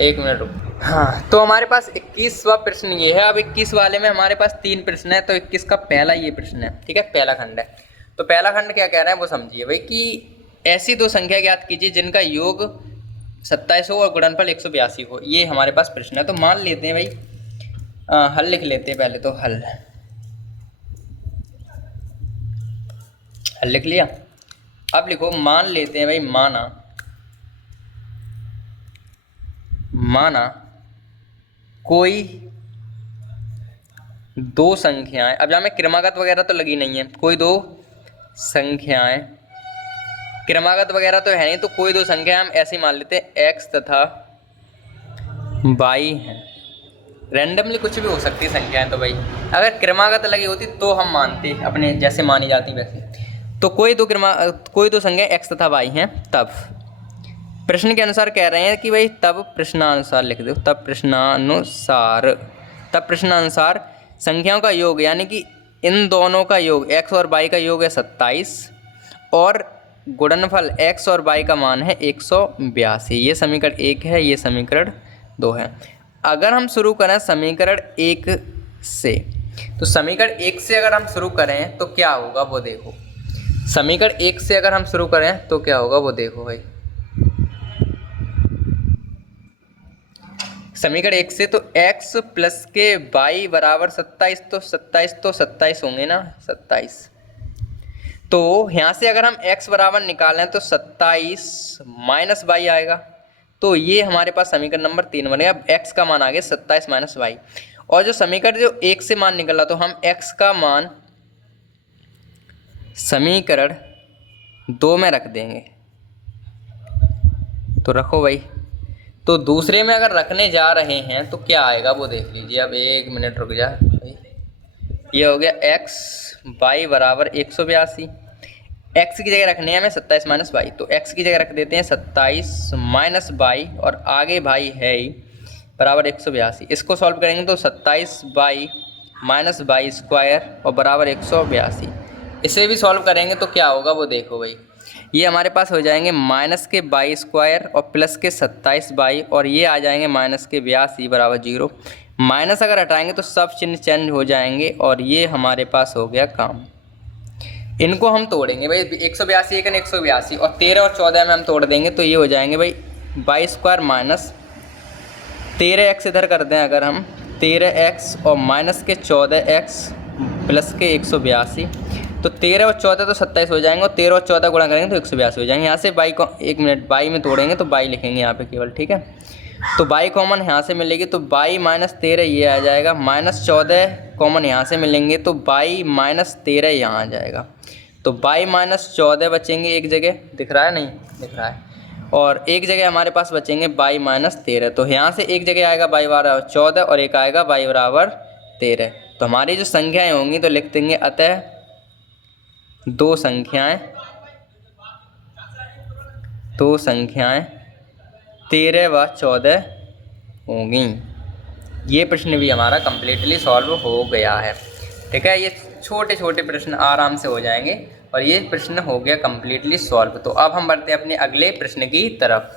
1 मिनट रुक, हाँ, तो हमारे पास 21वां प्रश्न ये है। अब 21 वाले में हमारे पास 3 प्रश्न है, तो 21 का पहला ये प्रश्न है। ठीक है, पहला खंड है। तो पहला खंड क्या कह रहा है वो समझिए भाई कि ऐसी दो संख्या ज्ञात कीजिए जिनका योग 27 हो और गुणनफल 182 हो। ये हमारे पास प्रश्न है। तो मान लेते हैं भाई हल लिख लेते हैं पहले। तो हल हल लिख लिया। अब लिखो, मान लेते हैं भाई, माना कोई दो संख्याएं, अब यहाँ में क्रमागत वगैरह तो लगी नहीं है, कोई दो संख्याएं, क्रमागत वगैरह तो है नहीं, तो कोई दो संख्या हम ऐसे ही मान लेते हैं x तथा y हैं। रैंडमली कुछ भी हो सकती है संख्याएं, तो भाई अगर क्रमागत लगी होती तो हम मानते अपने जैसे मानी जाती वैसे। तो कोई दो संख्या x तथा y हैं, तब प्रश्न के अनुसार कह रहे हैं कि भाई तब प्रश्नानुसार लिख दो, तब प्रश्नानुसार संख्याओं का योग, यानी कि इन दोनों का योग x और y का योग है 27 और गुणनफल x और y का मान है 182। ये समीकरण 1 है, ये समीकरण 2 है। अगर हम शुरू करें समीकरण 1 से, तो समीकरण 1 से अगर हम शुरू करें तो क्या होगा वो देखो। समीकरण 1 से अगर हम शुरू करें तो क्या होगा वो देखो भाई। समीकरण 1 से तो x प्लस के y बराबर 27, तो 27 होंगे ना, 27। तो यहाँ से अगर हम x बराबर निकालें तो 27 माइनस y आएगा, तो ये हमारे पास समीकरण नंबर 3 बनेगा। अब x का मान आ गया 27 माइनस y, और जो समीकरण जो 1 से मान निकला, तो हम x का मान समीकरण 2 में रख देंगे। तो रखो भाई, तो दूसरे में अगर रखने जा रहे हैं तो क्या आएगा वो देख लीजिए। अब 1 मिनट रुक जा भाई। ये हो गया x y बराबर 182, x की जगह रखने हैं हमें 27 माइनस वाई, तो x की जगह रख देते हैं 27 माइनस वाई, और आगे भाई है ही बराबर 182। इसको सॉल्व करेंगे तो 27 बाई माइनस वाई स्क्वायर और बराबर 182। इसे भी सॉल्व करेंगे तो क्या होगा वो देखो भाई। ये हमारे पास हो जाएंगे माइनस के बाई स्क्वायर और प्लस के 27 बाई, और ये आ जाएंगे माइनस के 82 बराबर 0। माइनस अगर हटाएंगे तो सब चिन्ह चेंज हो जाएंगे, और ये हमारे पास हो गया काम। इनको हम तोड़ेंगे भाई, 182 एक 182, और 13 और 14 में हम तोड़ देंगे तो ये हो जाएंगे भाई बाई स्क्वायर माइनस 13x इधर कर दें अगर हम, 13x और माइनस के 14x प्लस के 182, तो 13 और 14 तो 27 हो जाएंगे, और 13 और 14 गुणा करेंगे तो 182 हो जाएंगे। यहाँ से बाई को 1 मिनट बाई में तोड़ेंगे तो बाई लिखेंगे यहाँ पे केवल, ठीक है। तो बाई कॉमन यहाँ से मिलेगी, तो बाई माइनस 13 ये आ जाएगा, माइनस 14 कॉमन यहाँ से मिलेंगे तो बाई माइनस 13 यहाँ आ जाएगा। तो बाई माइनस 14 बचेंगे एक जगह, दिख रहा है नहीं दिख रहा है, और एक जगह हमारे पास बचेंगे बाई माइनस 13। तो यहाँ से एक जगह आएगा बाई बराबर 14 और एक आएगा बाई बराबर 13। तो हमारी जो संख्याएँ होंगी तो लिख देंगे अतः दो संख्याएं 13 व 14 होंगी। ये प्रश्न भी हमारा कम्प्लीटली सॉल्व हो गया है, ठीक है। ये छोटे छोटे प्रश्न आराम से हो जाएंगे, और ये प्रश्न हो गया कम्प्लीटली सॉल्व। तो अब हम बढ़ते हैं अपने अगले प्रश्न की तरफ।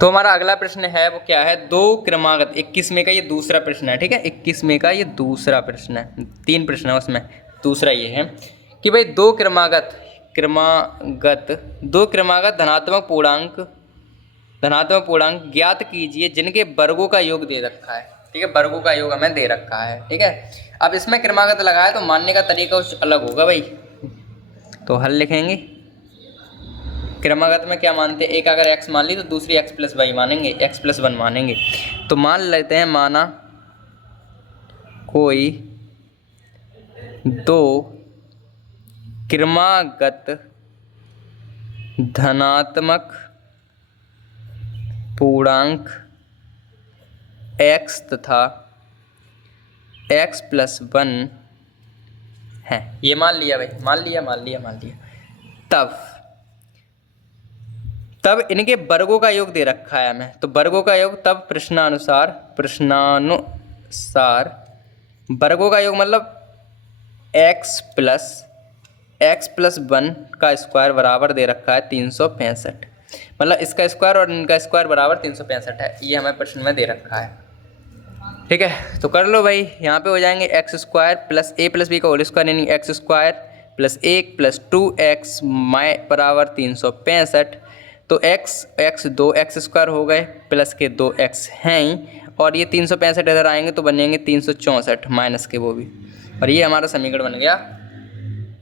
तो हमारा अगला प्रश्न है वो क्या है, दो क्रमागत 21वें का ये दूसरा प्रश्न है, ठीक है। 21वें का ये दूसरा प्रश्न है, 3 प्रश्न है उसमें, दूसरा ये है कि भाई दो क्रमागत धनात्मक पूर्णांक ज्ञात कीजिए जिनके वर्गों का योग दे रखा है, ठीक है। वर्गों का योग हमें दे रखा है, ठीक है। अब इसमें क्रमागत लगाया तो मानने का तरीका कुछ अलग होगा भाई। तो हल लिखेंगे, क्रमागत में क्या मानते हैं, एक अगर x मान ली तो दूसरी x प्लस वाई मानेंगे, x प्लस 1 मानेंगे। तो मान लेते हैं, माना कोई दो क्रमागत धनात्मक पूर्णांक x तथा x प्लस 1 है, ये मान लिया भाई, मान लिया। तब इनके वर्गों का योग दे रखा है हमें, तो वर्गों का योग तब प्रश्नानुसार वर्गों का योग मतलब x प्लस 1 का स्क्वायर बराबर दे रखा है 365, मतलब इसका स्क्वायर और इनका स्क्वायर बराबर 365 है, ये हमें प्रश्न में दे रखा है, ठीक है। तो कर लो भाई, यहाँ पे हो जाएंगे एक्स स्क्वायर प्लस ए प्लस बी का होल स्क्वायर, यानी x square plus 1 plus 2x बराबर 365। तो x 2x स्क्वायर हो गए, प्लस के 2x हैं ही, और ये 365 इधर आएंगे तो बनेंगे 364 माइनस के वो भी, और ये हमारा समीकरण बन गया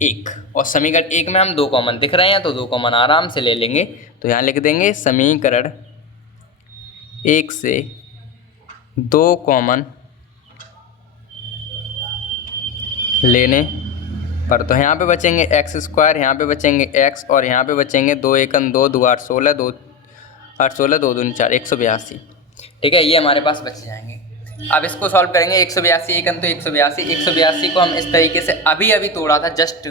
एक, और समीकरण एक में हम 2 कॉमन दिख रहे हैं तो 2 कॉमन आराम से ले लेंगे। तो यहाँ लिख देंगे समीकरण 1 से 2 कॉमन लेने पर, तो यहाँ पे बचेंगे एक्स स्क्वायर, यहाँ पे बचेंगे एक्स, और यहाँ पे बचेंगे 2 एकम 2, 2 8 16, 2 8 16, 2 दूनी 4, 182। ठीक है, ये हमारे पास बच जाएंगे। अब इसको सॉल्व करेंगे। 182 एकम तो 182, 182 को हम इस तरीके से अभी तोड़ा था जस्ट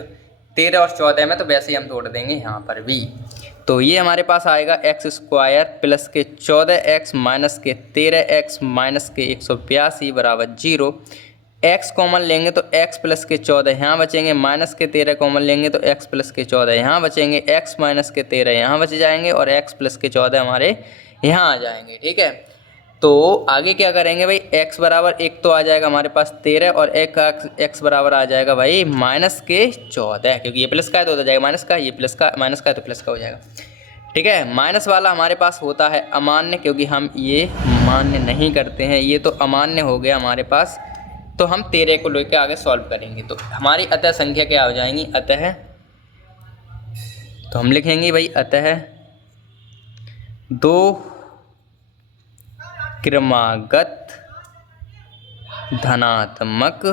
13 और 14 में, तो वैसे ही हम तोड़ देंगे यहाँ पर भी। तो ये हमारे पास आएगा एक्स स्क्वायर प्लस के 14x माइनस के 13x माइनस के 182 बराबर 0। x कॉमन लेंगे तो x प्लस के 14 यहाँ बचेंगे, माइनस के 13 कॉमन लेंगे तो x प्लस के 14 यहाँ बचेंगे, x माइनस के 13 यहाँ बच जाएंगे और x प्लस के 14 हमारे यहाँ आ जाएंगे। ठीक है, तो आगे क्या करेंगे भाई, x बराबर 1 तो आ जाएगा हमारे पास 13 और x बराबर आ जाएगा भाई माइनस के 14, क्योंकि ये प्लस का है तो हो जाएगा माइनस का, ये प्लस का माइनस का है तो प्लस का हो जाएगा। ठीक है, माइनस वाला हमारे पास होता है अमान्य, क्योंकि हम ये मान्य नहीं करते हैं, ये तो अमान्य हो गया हमारे पास। तो हम 13 को लेकर आगे सॉल्व करेंगे। तो हमारी अतः संख्या क्या हो जाएंगी, अतः, तो हम लिखेंगे भाई अतः 2 क्रमागत धनात्मक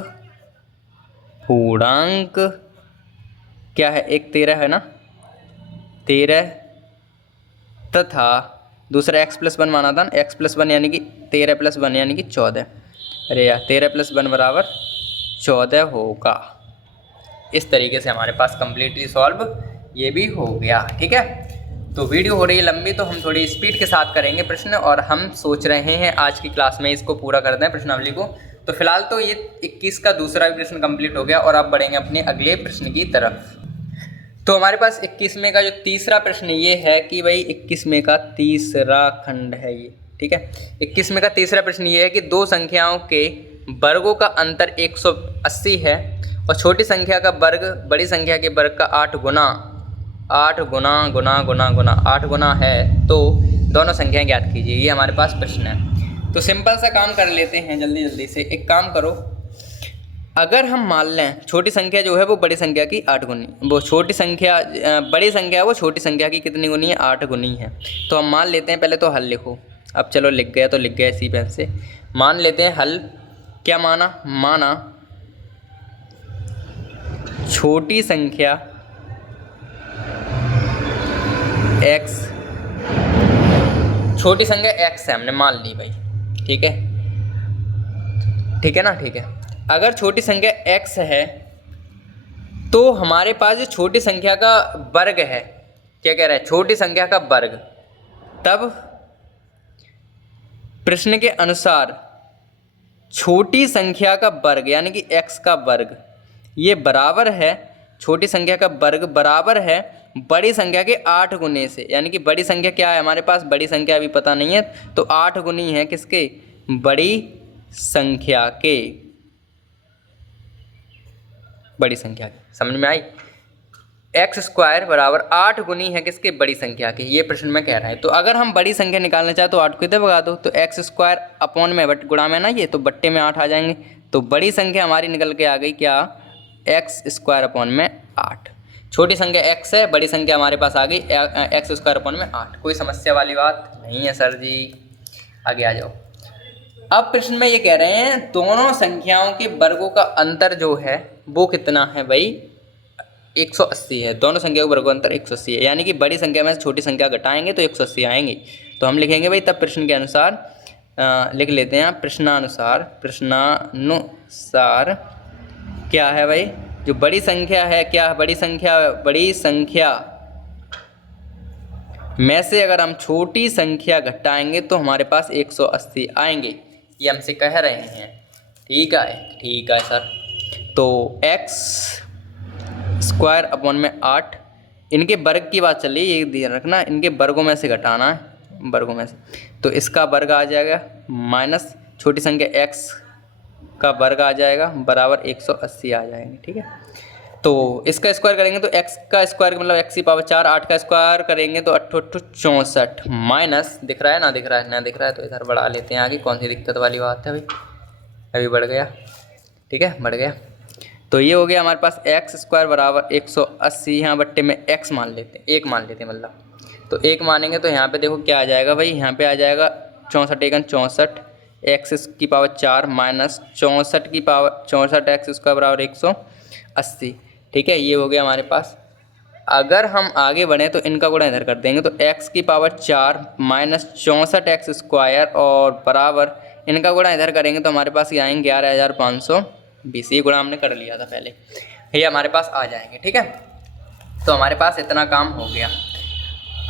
पूर्णांक क्या है, एक 13 है ना, 13 तथा दूसरा x+1 माना था ना, x+1 यानी कि 13 + 1 यानी कि 14। अरे यार 13 + 1 बराबर 14 होगा। इस तरीके से हमारे पास कम्प्लीटली सॉल्व ये भी हो गया। ठीक है, तो वीडियो हो रही है लंबी तो हम थोड़ी स्पीड के साथ करेंगे प्रश्न, और हम सोच रहे हैं आज की क्लास में इसको पूरा कर दें प्रश्नावली को। तो फिलहाल तो ये 21 का दूसरा भी प्रश्न कंप्लीट हो गया और अब बढ़ेंगे अपने अगले प्रश्न की तरफ। तो हमारे पास 21वें का जो तीसरा प्रश्न ये है कि भाई 21वें का तीसरा खंड है ये। ठीक है, 21वें का तीसरा प्रश्न ये है कि दो संख्याओं के वर्गों का अंतर 180 है और छोटी संख्या का वर्ग बड़ी संख्या के वर्ग का 8 गुना है, तो दोनों संख्याएं ज्ञात कीजिए। ये हमारे पास प्रश्न है। तो सिंपल सा काम कर लेते हैं जल्दी से। एक काम करो, अगर हम मान लें छोटी संख्या जो है वो बड़ी संख्या की 8 गुनी, वो छोटी संख्या बड़ी संख्या वो छोटी संख्या की कितनी गुनी है, 8 गुनी है। तो हम मान लेते हैं, पहले तो हल लिखो। अब चलो लिख गया तो लिख गया इसी पेन से। मान लेते हैं हल। क्या माना छोटी संख्या x, छोटी संख्या x है, हमने मान ली भाई। ठीक है ना, ठीक है। अगर छोटी संख्या x है तो हमारे पास जो छोटी संख्या का वर्ग है, क्या कह रहा है, छोटी संख्या का वर्ग, तब प्रश्न के अनुसार छोटी संख्या का वर्ग यानी कि x का वर्ग ये बराबर है, छोटी संख्या का वर्ग बराबर है बड़ी संख्या के 8 गुने से। यानी कि बड़ी संख्या क्या है हमारे पास, बड़ी संख्या अभी पता नहीं है, तो 8 गुनी है किसके, बड़ी संख्या के, बड़ी संख्या की। समझ में आई, x² बराबर 8 गुनी है किसके, बड़ी संख्या के। ये प्रश्न में कह रहा है। तो अगर हम बड़ी संख्या निकालना चाहे तो 8 को इधर भगा दो, तो x² अपॉन में बट गुणा में ना, ये तो बट्टे में 8 आ जाएंगे। तो बड़ी संख्या हमारी निकल के आ गई क्या, x² अपॉन में 8। छोटी संख्या x है, बड़ी संख्या हमारे पास आ गई x² अपॉन में 8। कोई समस्या वाली बात नहीं है सर जी, आगे आ जाओ। अब प्रश्न में ये कह रहे हैं दोनों संख्याओं के वर्गों का अंतर जो है वो कितना है भाई, 180 है। दोनों संख्याओं के वर्गों का अंतर 180 है, यानी कि बड़ी संख्या में से छोटी संख्या घटाएंगे तो 180 आएंगे। तो हम लिखेंगे भाई, तब प्रश्न के अनुसार लिख लेते हैं, प्रश्नानुसार क्या है भाई, जो बड़ी संख्या है, क्या बड़ी संख्या में से अगर हम छोटी संख्या घटाएंगे तो हमारे पास 180 आएंगे। ये हमसे कह रहे हैं। ठीक है सर। तो x² अपॉन में 8, इनके वर्ग की बात चल रही है, ये ध्यान रखना, इनके वर्गों में से घटाना है, वर्गों में से। तो इसका वर्ग आ जाएगा माइनस छोटी संख्या x का वर्ग आ जाएगा बराबर 180 आ जाएंगे। ठीक है, तो इसका स्क्वायर करेंगे तो x का स्क्वायर मतलब x की पावर 4, 8 का स्क्वायर करेंगे तो 8 64 माइनस, दिख रहा है ना, दिख रहा है तो इधर बढ़ा लेते हैं आगे, कौन सी दिक्कत वाली बात है भाई, अभी बढ़ गया। ठीक है, बढ़ गया। तो ये हो गया हमारे पास एक्स स्क्वायर बराबर 180, यहाँ बट्टे में एक्स मान लेते हैं, एक मान लेते हैं मतलब। तो एक मानेंगे तो यहाँ पे देखो क्या आ जाएगा भाई, यहाँ पे आ जाएगा 64 एकन 64 एक्स की पावर 4 माइनस 64 की पावर 64 एक्स स्क्वायर बराबर 180। ठीक है, ये हो गया हमारे पास। अगर हम आगे बढ़ें तो इनका गुणा इधर कर देंगे, तो x की पावर 4 माइनस 64 एक्स स्क्वायर और बराबर इनका गुणा इधर करेंगे तो हमारे पास ये आएंगे 11,520। ये गुणा हमने कर लिया था पहले, ये हमारे पास आ जाएंगे। ठीक है, तो हमारे पास इतना काम हो गया।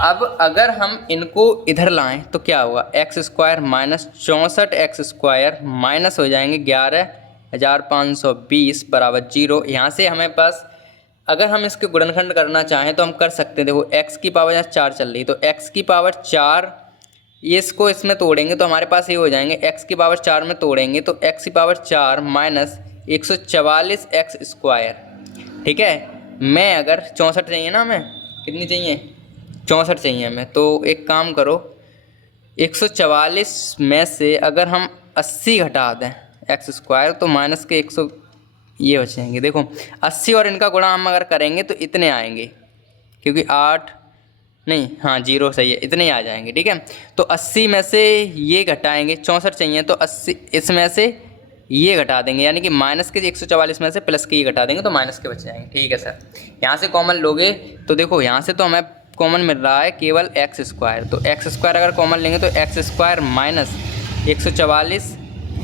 अब अगर हम इनको इधर लाएं तो क्या होगा, x square minus 64 x square minus हो जाएंगे 11,520 बराबर 0। यहाँ से हमें पास अगर हम इसके गुणनखंड करना चाहें तो हम कर सकते हैं। देखो x की पावर यहाँ 4 चल रही, तो x की पावर 4 ये इसको इसमें तोड़ेंगे तो हमारे पास ये हो जाएंगे, x की पावर 4 में तोड़ेंगे तो x की पावर 4 माइनस 144 एक्स स्क्वायर। ठीक है, मैं अगर 64 चाहिए ना, हमें कितनी चाहिए, 64 चाहिए हमें। तो एक काम करो, 144 में से अगर हम 80 घटा दें एक्स स्क्वायर तो माइनस के 100 ये बचेंगे। देखो 80 और इनका गुणा हम अगर करेंगे तो इतने आएंगे, क्योंकि 8 नहीं, हाँ 0 सही है, इतने ही आ जाएंगे। ठीक है, तो 80 में से ये घटाएंगे, 64 चाहिए तो 80 इसमें से ये घटा देंगे, यानी कि माइनस के 144 में से प्लस के ये घटा देंगे तो माइनस के बच जाएंगे। ठीक है सर, यहाँ से कॉमन लोगे तो देखो यहाँ से तो हमें कॉमन मिल रहा है केवल एक्स स्क्वायर, तो एक्स स्क्वायर अगर कॉमन लेंगे तो एक्स स्क्वायर माइनस 144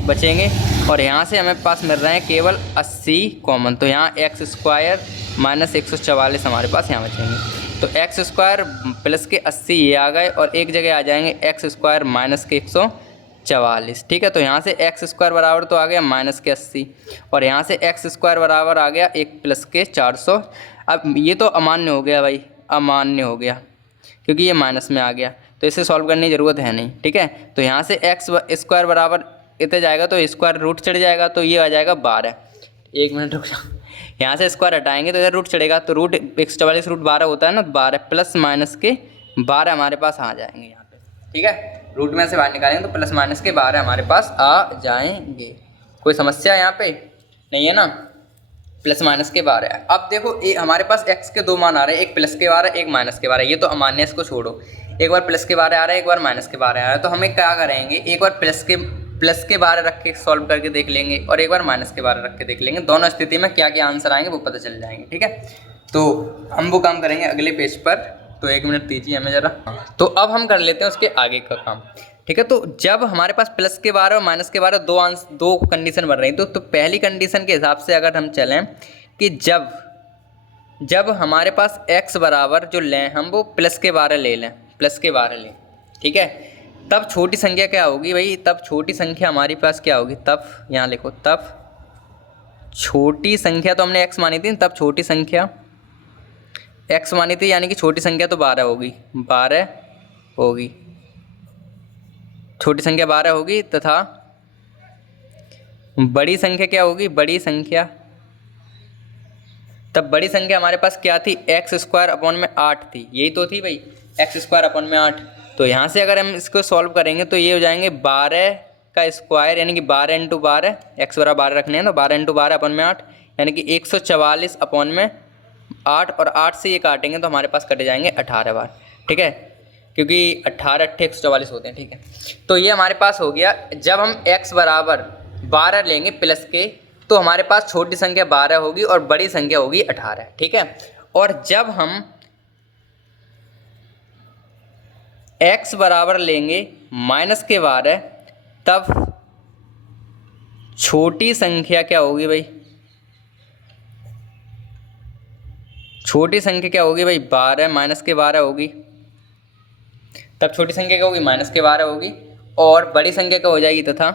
बचेंगे और यहाँ से हमें पास मिल रहे हैं केवल 80 कॉमन, तो यहाँ एक्स स्क्वायर माइनस 144 हमारे पास यहाँ बचेंगे। तो एक्स स्क्वायर प्लस के 80 ये आ गए और एक जगह आ जाएंगे एक्स स्क्वायर माइनस के 144। ठीक है, तो यहाँ से एक्स स्क्वायर बराबर तो आ गया माइनस के 80 और यहाँ से एक्स स्क्वायर बराबर आ गया 1 प्लस के 400। अब ये तो अमान्य हो गया भाई, अमान्य हो गया क्योंकि ये माइनस में आ गया, तो इसे सॉल्व करने की ज़रूरत है नहीं। ठीक है, तो यहाँ से एक्स स्क्वायर बराबर इतने जाएगा तो स्क्वायर रूट चढ़ जाएगा, तो ये आ जाएगा 12। एक मिनट रुक जाओ, यहाँ से स्क्वायर हटाएंगे तो इधर रूट चढ़ेगा, तो रूट 144 रूट 12 होता है ना, 12 प्लस माइनस के 12 हमारे पास आ जाएंगे यहाँ पे। ठीक है, रूट में से बाहर निकालेंगे तो प्लस माइनस के 12 हमारे पास आ जाएंगे। कोई समस्या यहाँ पे नहीं है ना, प्लस माइनस के 12 है। अब देखो हमारे पास x के दो मान आ रहे हैं, एक प्लस के 12 एक माइनस के 12। ये तो अमान्य, इसको छोड़ो, एक बार प्लस के 12 आ रहा है एक बार माइनस के 12 आ रहा है, तो हमें क्या करेंगे, एक बार प्लस के 12 रख के सॉल्व करके देख लेंगे और एक बार माइनस के 12 रख के देख लेंगे, दोनों स्थिति में क्या क्या आंसर आएंगे वो पता चल जाएंगे। ठीक है, तो हम वो काम करेंगे अगले पेज पर, तो एक मिनट दीजिए हमें ज़रा। तो अब हम कर लेते हैं उसके आगे का काम। ठीक है, तो जब हमारे पास प्लस के 12 और माइनस के 12 दो कंडीशन बन रही, तो पहली कंडीशन के हिसाब से अगर हम चलें कि जब हमारे पास x बराबर जो लें हम वो प्लस के 12 ले लें, प्लस के 12 लें। ठीक है, तब छोटी संख्या क्या होगी भाई, तब छोटी संख्या हमारे पास क्या होगी, तब यहाँ लिखो, तब छोटी संख्या तो हमने x मानी थी, तब छोटी संख्या x मानी थी, यानी कि छोटी संख्या तो 12 होगी, 12 होगी, छोटी संख्या 12 होगी तथा बड़ी संख्या क्या होगी, बड़ी संख्या, तब बड़ी संख्या हमारे पास क्या थी, एक्स स्क्वायर अपॉन में 8 थी, यही तो थी भाई, एक्स स्क्वायर अपॉन में 8। तो यहाँ से अगर हम इसको सॉल्व करेंगे तो ये हो जाएंगे 12 का स्क्वायर, यानी कि 12 इंटू 12, एक्स बराबर 12 रखने हैं तो 12 इंटू 12 अपॉन में 8, यानी कि 144 अपॉन में 8, और 8 से ये काटेंगे तो हमारे पास कटे जाएंगे 18 बार। ठीक है, क्योंकि 18 8 144 होते हैं। ठीक है, तो ये हमारे पास हो गया। जब हम x बराबर 12 लेंगे प्लस के, तो हमारे पास छोटी संख्या 12 होगी और बड़ी संख्या होगी 18। ठीक है, और जब हम x बराबर लेंगे माइनस के 12, तब छोटी संख्या क्या होगी भाई, छोटी संख्या क्या होगी भाई, 12 माइनस के 12 होगी, तब छोटी संख्या क्या होगी, माइनस के 12 होगी, और बड़ी संख्या क्या हो जाएगी, तथा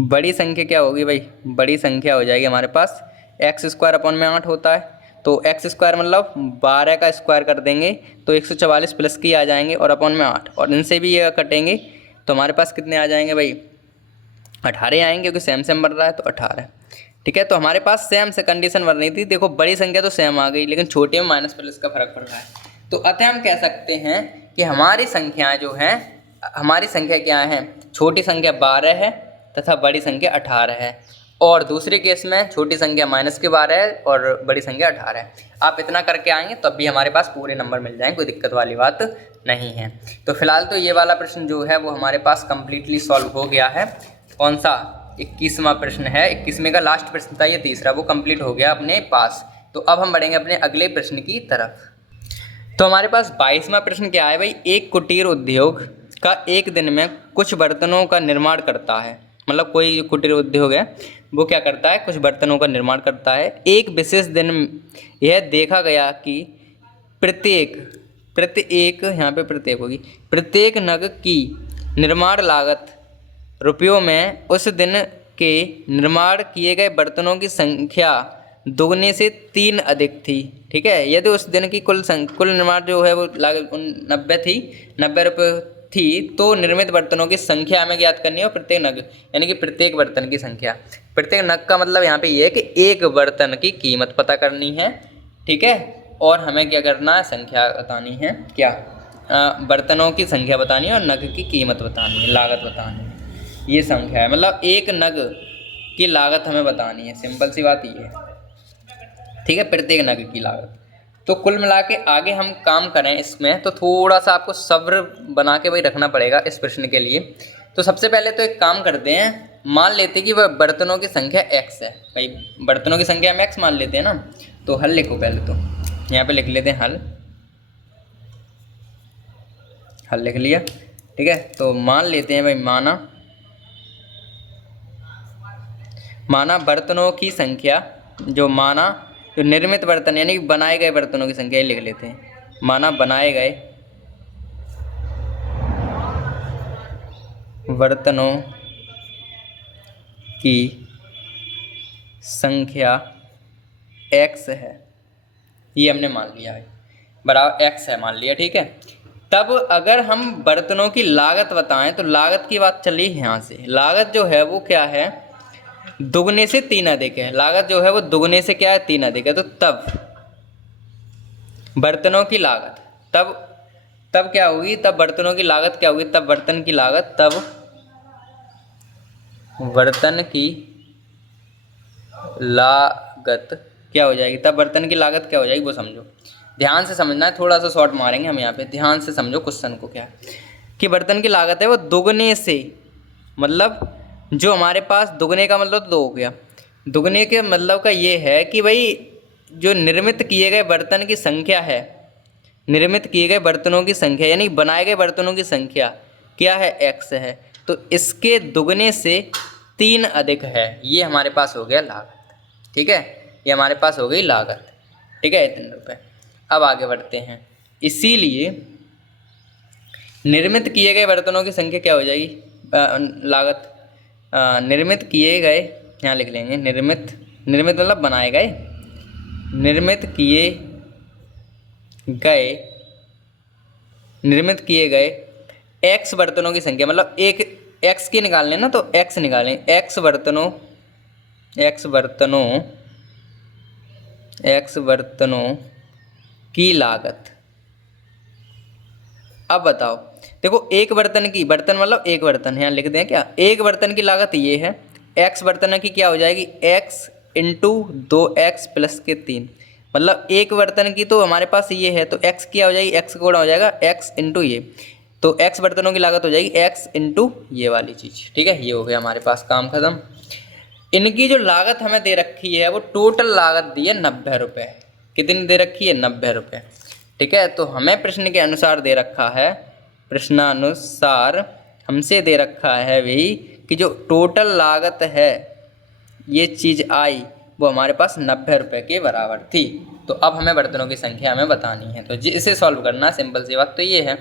बड़ी संख्या क्या होगी भाई, बड़ी संख्या हो जाएगी हमारे पास एक्स स्क्वायर अपॉन में 8 होता है, तो एक्स स्क्वायर मतलब 12 का स्क्वायर कर देंगे तो 144 प्लस की आ जाएंगे और अपॉन में 8, और इनसे भी ये कटेंगे तो हमारे पास कितने आ जाएंगे भाई, 18 आएंगे, क्योंकि सेम सेम बन रहा है तो 18। ठीक है, तो हमारे पास सेम से कंडीशन बन रही थी। देखो बड़ी संख्या तो सेम आ गई, लेकिन छोटी में माइनस प्लस का फर्क पड़ रहा है, तो अतः हम कह सकते हैं कि हमारी संख्याएँ जो हैं, हमारी संख्या क्या है, छोटी संख्या 12 है तथा बड़ी संख्या 18 है। और दूसरे केस में छोटी संख्या -12 है और बड़ी संख्या 18 है। आप इतना करके आएंगे तब भी हमारे पास पूरे नंबर मिल जाएंगे, कोई दिक्कत वाली बात नहीं है। तो फिलहाल तो ये वाला प्रश्न जो है वो हमारे पास कम्प्लीटली सॉल्व हो गया है। कौन सा 21वां प्रश्न है, 21वें का लास्ट प्रश्न था ये, तीसरा, वो कंप्लीट हो गया अपने पास। तो अब हम बढ़ेंगे अपने अगले प्रश्न की तरफ। तो हमारे पास 22वां प्रश्न क्या है भाई, एक कुटीर उद्योग का एक दिन में कुछ बर्तनों का निर्माण करता है। मतलब कोई कुटीर उद्योग है वो क्या करता है, कुछ बर्तनों का निर्माण करता है। एक विशेष दिन यह देखा गया कि प्रत्येक यहाँ पे प्रत्येक होगी, प्रत्येक नग की निर्माण लागत रुपयों में उस दिन के निर्माण किए गए बर्तनों की संख्या दोगुने से 3 अधिक थी। ठीक है, यदि उस दिन की कुल निर्माण जो है वो लागत 90 रुपये थी, तो निर्मित बर्तनों की संख्या हमें ज्ञात करनी है और प्रत्येक नग यानी कि प्रत्येक बर्तन की संख्या। प्रत्येक नग का मतलब यहाँ पे ये है कि एक बर्तन की कीमत पता करनी है। ठीक है, और हमें क्या करना है, संख्या बतानी है, क्या बर्तनों की संख्या बतानी है और नग की कीमत बतानी है, लागत बतानी है। ये संख्या है, मतलब एक नग की लागत हमें बतानी है, सिंपल सी बात ये है। ठीक है, प्रत्येक नग की लागत। तो कुल मिला के आगे हम काम करें इसमें तो थोड़ा सा आपको सब्र बना के भाई रखना पड़ेगा इस प्रश्न के लिए। तो सबसे पहले तो एक काम करते हैं, मान लेते हैं कि वह बर्तनों की संख्या x है। भाई बर्तनों की संख्या हम x मान लेते हैं ना, तो हल लिखो पहले, तो यहाँ पे लिख लेते हैं हल लिख लिया। ठीक है, तो मान लेते हैं भाई, माना बर्तनों की संख्या, जो निर्मित बर्तन यानी बनाए गए बर्तनों की संख्या लिख लेते हैं। माना बनाए गए बर्तनों की संख्या x है, ये हमने मान लिया है, बराबर x है मान लिया। ठीक है, तब अगर हम बर्तनों की लागत बताएं तो लागत की बात चली यहाँ से। लागत जो है वो क्या है, दुगने से 3 अधिक है। लागत जो है वो दुगने से क्या है, 3 अधिक है। तो तब बर्तनों की लागत तब क्या होगी, तब बर्तनों की लागत क्या होगी, तब बर्तन की लागत क्या हो जाएगी, तब बर्तन की लागत क्या हो जाएगी वो समझो, ध्यान से समझना है, थोड़ा सा शॉर्ट मारेंगे हम यहाँ पे, ध्यान से समझो क्वेश्चन को। क्या कि बर्तन की लागत है वो दुगने से, मतलब जो हमारे पास दुगने का मतलब तो 2 हो गया। दुगने के मतलब का ये है कि भाई जो निर्मित किए गए बर्तन की संख्या है, निर्मित किए गए बर्तनों की संख्या यानी बनाए गए बर्तनों की संख्या क्या है, x है, तो इसके दुगने से 3 अधिक है। ये हमारे पास हो गया लागत। ठीक है, ये हमारे पास हो गई लागत। ठीक है, इतने रुपये। अब आगे बढ़ते हैं, इसीलिए निर्मित किए गए बर्तनों की संख्या क्या हो जाएगी, लागत निर्मित किए गए, यहाँ लिख लेंगे निर्मित मतलब बनाए गए, निर्मित किए गए x बर्तनों की संख्या, मतलब एक x की निकालने ना, तो x निकालें, x बर्तनों की लागत। अब बताओ, देखो एक बर्तन मतलब एक बर्तन, यहाँ लिख दें क्या, एक बर्तन की लागत ये है, x बर्तन की क्या हो जाएगी, x इंटू 2x प्लस के 3, मतलब एक बर्तन की तो हमारे पास ये है, तो x क्या हो जाएगी, x का गुणा हो जाएगा x इंटू ये, तो x बर्तनों की लागत हो जाएगी x इंटू ये वाली चीज़। ठीक है, ये हो गया हमारे पास, काम खत्म। इनकी जो लागत हमें दे रखी है वो टोटल लागत दी है 90 रुपये। कितनी दे रखी है, 90 रुपये। ठीक है, तो हमें प्रश्न के अनुसार दे रखा है, प्रश्नानुसार हमसे दे रखा है वही कि जो टोटल लागत है ये चीज़ आई वो हमारे पास 90 रुपये के बराबर थी। तो अब हमें बर्तनों की संख्या हमें बतानी है, तो इसे सॉल्व करना, सिंपल सी बात तो ये है,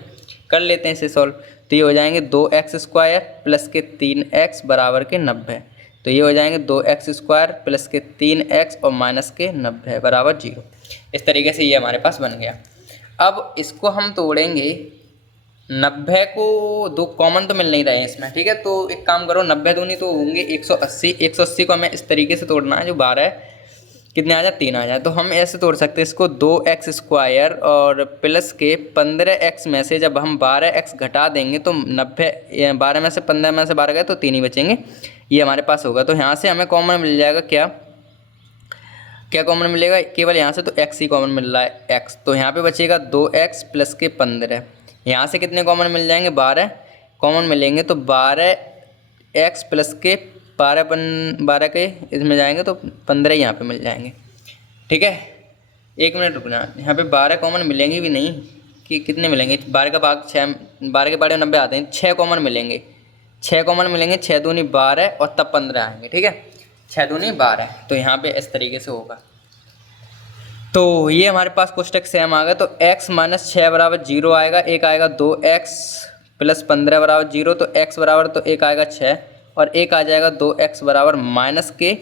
कर लेते हैं इसे सॉल्व। तो ये हो जाएंगे 2x स्क्वायर प्लस के 3x बराबर के 90, तो ये हो जाएंगे 2x स्क्वायर प्लस के 3x और माइनस के 90 बराबर 0। इस तरीके से ये हमारे पास बन गया। अब इसको हम तोड़ेंगे, 90 को 2 कॉमन तो मिल नहीं रहे हैं इसमें। ठीक है, तो एक काम करो, 90 दूनी तो होंगे 180, 180 को हमें इस तरीके से तोड़ना है, जो 12 कितने आ जाए, 3 आ जाए। तो हम ऐसे तोड़ सकते हैं इसको, 2x स्क्वायर और प्लस के 15x में से जब हम 12x घटा देंगे तो 90, 12 में से 15 में से 12 गए तो 3 ही बचेंगे, ये हमारे पास होगा। तो यहाँ से हमें कॉमन मिल जाएगा क्या क्या कॉमन मिलेगा, केवल यहाँ से तो x ही कॉमन मिल रहा है x, तो यहाँ पे बचेगा 2x प्लस के 15। यहाँ से कितने कॉमन मिल जाएंगे, 12 कॉमन मिलेंगे, तो 12x प्लस के 12 के इसमें जाएंगे तो 15 यहाँ पे मिल जाएंगे। ठीक है, 1 मिनट रुकना, यहाँ पे 12 कॉमन मिलेंगे भी नहीं कि कितने मिलेंगे, 12 का भाग 6, 12 के 12 90 आते हैं, 6 कॉमन मिलेंगे, 6 कॉमन मिलेंगे, 6 दूनी 12 और तब 15 आएंगे। ठीक है, 6 दूनी 12, तो यहाँ पे इस तरीके से होगा। तो ये हमारे पास कोष्टक सेम आ गया। तो x माइनस 6 बराबर 0 आएगा, एक आएगा 2x प्लस 15 बराबर 0, तो x बराबर तो एक आएगा 6 और एक आ जाएगा 2x बराबर माइनस के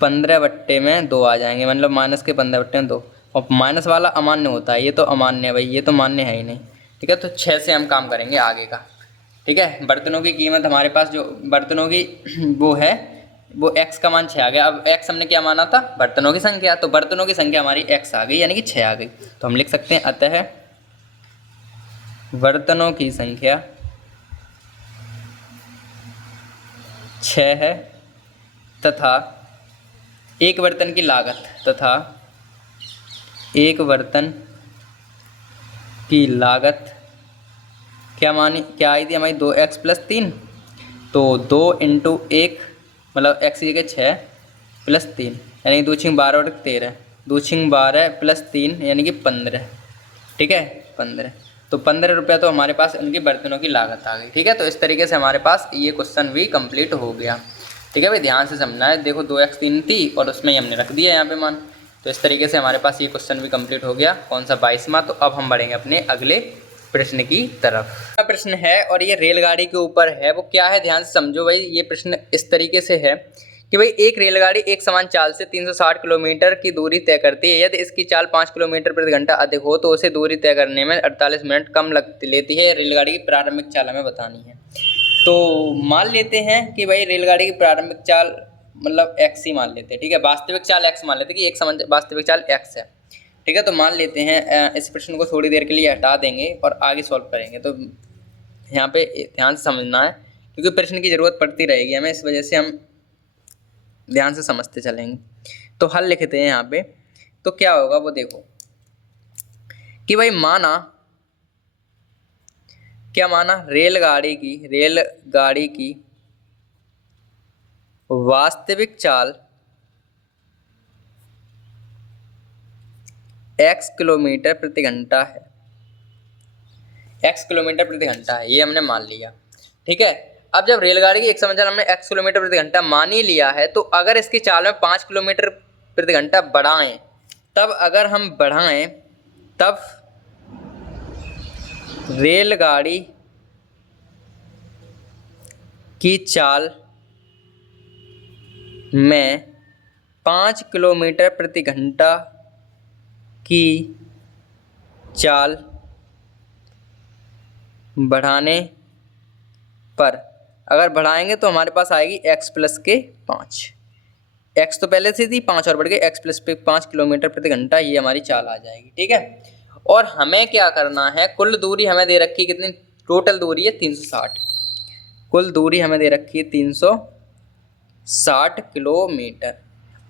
15 बट्टे में 2 आ जाएंगे, मतलब माइनस के 15 बट्टे में 2, और माइनस वाला अमान्य होता है, ये तो अमान्य है भाई, ये तो मान्य है ही नहीं। ठीक है, तो 6 से हम काम करेंगे आगे का। ठीक है, बर्तनों की कीमत हमारे पास जो बर्तनों की वो है वो x का मान 6 आ गया। अब x हमने क्या माना था, बर्तनों की संख्या, तो बर्तनों की संख्या हमारी x आ गई यानी कि 6 आ गई। तो हम लिख सकते हैं अतः बर्तनों की संख्या 6 है तथा एक बर्तन की लागत क्या आई थी हमारी 2x प्लस 3, तो 2 इंटू 1 मतलब x की जगह 6 प्लस 3 यानी 2 छिंग 12 और 13, 2 छिंग 12 प्लस 3 यानी कि 15। ठीक है, 15, तो 15 रुपये तो हमारे पास इनकी बर्तनों की लागत आ गई। ठीक है, तो इस तरीके से हमारे पास ये क्वेश्चन भी कंप्लीट हो गया। ठीक है भाई, ध्यान से समझना है। देखो 2x 3 थी और उसमें ही हमने रख दिया यहाँ पे मान, तो इस तरीके से हमारे पास ये क्वेश्चन भी कंप्लीट हो गया। कौन सा, 22वां। तो अब हम बढ़ेंगे अपने अगले प्रश्न की तरफ। प्रश्न है और ये रेलगाड़ी के ऊपर है। वो क्या है, ध्यान से समझो भाई। ये प्रश्न इस तरीके से है कि भाई एक रेलगाड़ी एक समान चाल से 360 किलोमीटर की दूरी तय करती है। यदि इसकी चाल 5 किलोमीटर प्रति घंटा अधिक हो तो उसे दूरी तय करने में 48 मिनट कम लेती है। रेलगाड़ी की प्रारंभिक चाल हमें बतानी है। तो मान लेते हैं कि भाई रेलगाड़ी की प्रारंभिक चाल मतलब x ही मान लेते हैं। ठीक है, वास्तविक चाल x मान लेते हैं कि एक समान वास्तविक चाल x है। ठीक है, तो मान लेते हैं, इस प्रश्न को थोड़ी देर के लिए हटा देंगे और आगे सॉल्व करेंगे। तो यहाँ पे ध्यान से समझना है क्योंकि प्रश्न की ज़रूरत पड़ती रहेगी हमें, इस वजह से हम ध्यान से समझते चलेंगे। तो हल लिखते हैं यहाँ पे। तो क्या होगा वो देखो कि भाई क्या माना, रेलगाड़ी की वास्तविक चाल x किलोमीटर प्रति घंटा है, x किलोमीटर प्रति घंटा है, ये हमने मान लिया। ठीक है, अब जब रेलगाड़ी की एक समय चाल हमने x किलोमीटर प्रति घंटा मान ही लिया है, तो अगर इसकी चाल में 5 किलोमीटर प्रति घंटा बढ़ाएं, तब रेलगाड़ी की चाल में 5 किलोमीटर प्रति घंटा की चाल बढ़ाने पर अगर बढ़ाएंगे तो हमारे पास आएगी x प्लस के 5। x तो पहले से थी 5 और बढ़ गई, x प्लस पे 5 किलोमीटर प्रति घंटा, ये हमारी चाल आ जाएगी। ठीक है, और हमें क्या करना है, कुल दूरी हमें दे रखी कितनी, टोटल दूरी है 360, कुल दूरी हमें दे रखी है 360 किलोमीटर,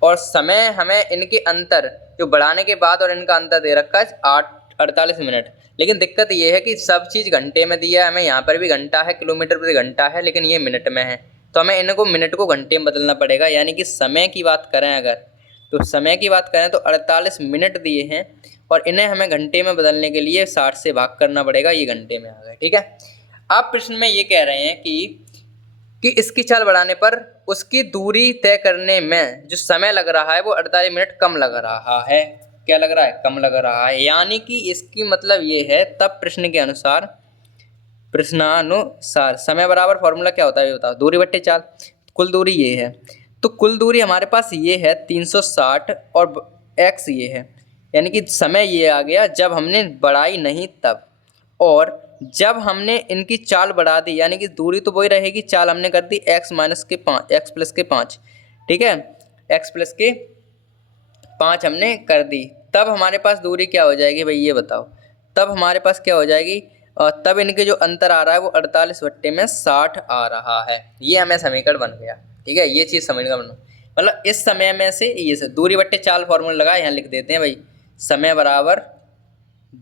और समय हमें इनके अंतर जो बढ़ाने के बाद और इनका अंतर दे रखा है 48 मिनट। लेकिन दिक्कत ये है कि सब चीज़ घंटे में दिया है हमें, यहाँ पर भी घंटा है, किलोमीटर प्रति घंटा है, लेकिन ये मिनट में है, तो हमें इनको मिनट को घंटे में बदलना पड़ेगा। यानी कि समय की बात करें अगर, तो समय की बात करें तो 48 मिनट दिए हैं और इन्हें हमें घंटे में बदलने के लिए 60 से भाग करना पड़ेगा, ये घंटे में आ गए। ठीक है, आप प्रश्न में ये कह रहे हैं कि इसकी चाल बढ़ाने पर उसकी दूरी तय करने में जो समय लग रहा है वो 48 मिनट कम लग रहा है। क्या लग रहा है, कम लग रहा है। यानी कि इसकी मतलब ये है, तब प्रश्नानुसार समय बराबर फॉर्मूला क्या होता है ये बताओ, दूरी बट्टे चाल, कुल दूरी ये है, तो कुल दूरी हमारे पास ये है 360 और x ये है, यानी कि समय ये आ गया जब हमने बढ़ाई नहीं तब, और जब हमने इनकी चाल बढ़ा दी यानी कि दूरी तो वही रहेगी, चाल हमने कर दी x प्लस के 5। ठीक है, x प्लस के 5 हमने कर दी, तब हमारे पास दूरी क्या हो जाएगी भाई ये बताओ, तब हमारे पास क्या हो जाएगी, और तब इनके जो अंतर आ रहा है वो 48/60 आ रहा है। ये हमें समीकरण बन गया। ठीक है, ये चीज़ समीकरण बन, मतलब इस समय में से ये से दूरी बट्टे चाल फॉर्मूला लगा, यहाँ लिख देते हैं भाई, समय बराबर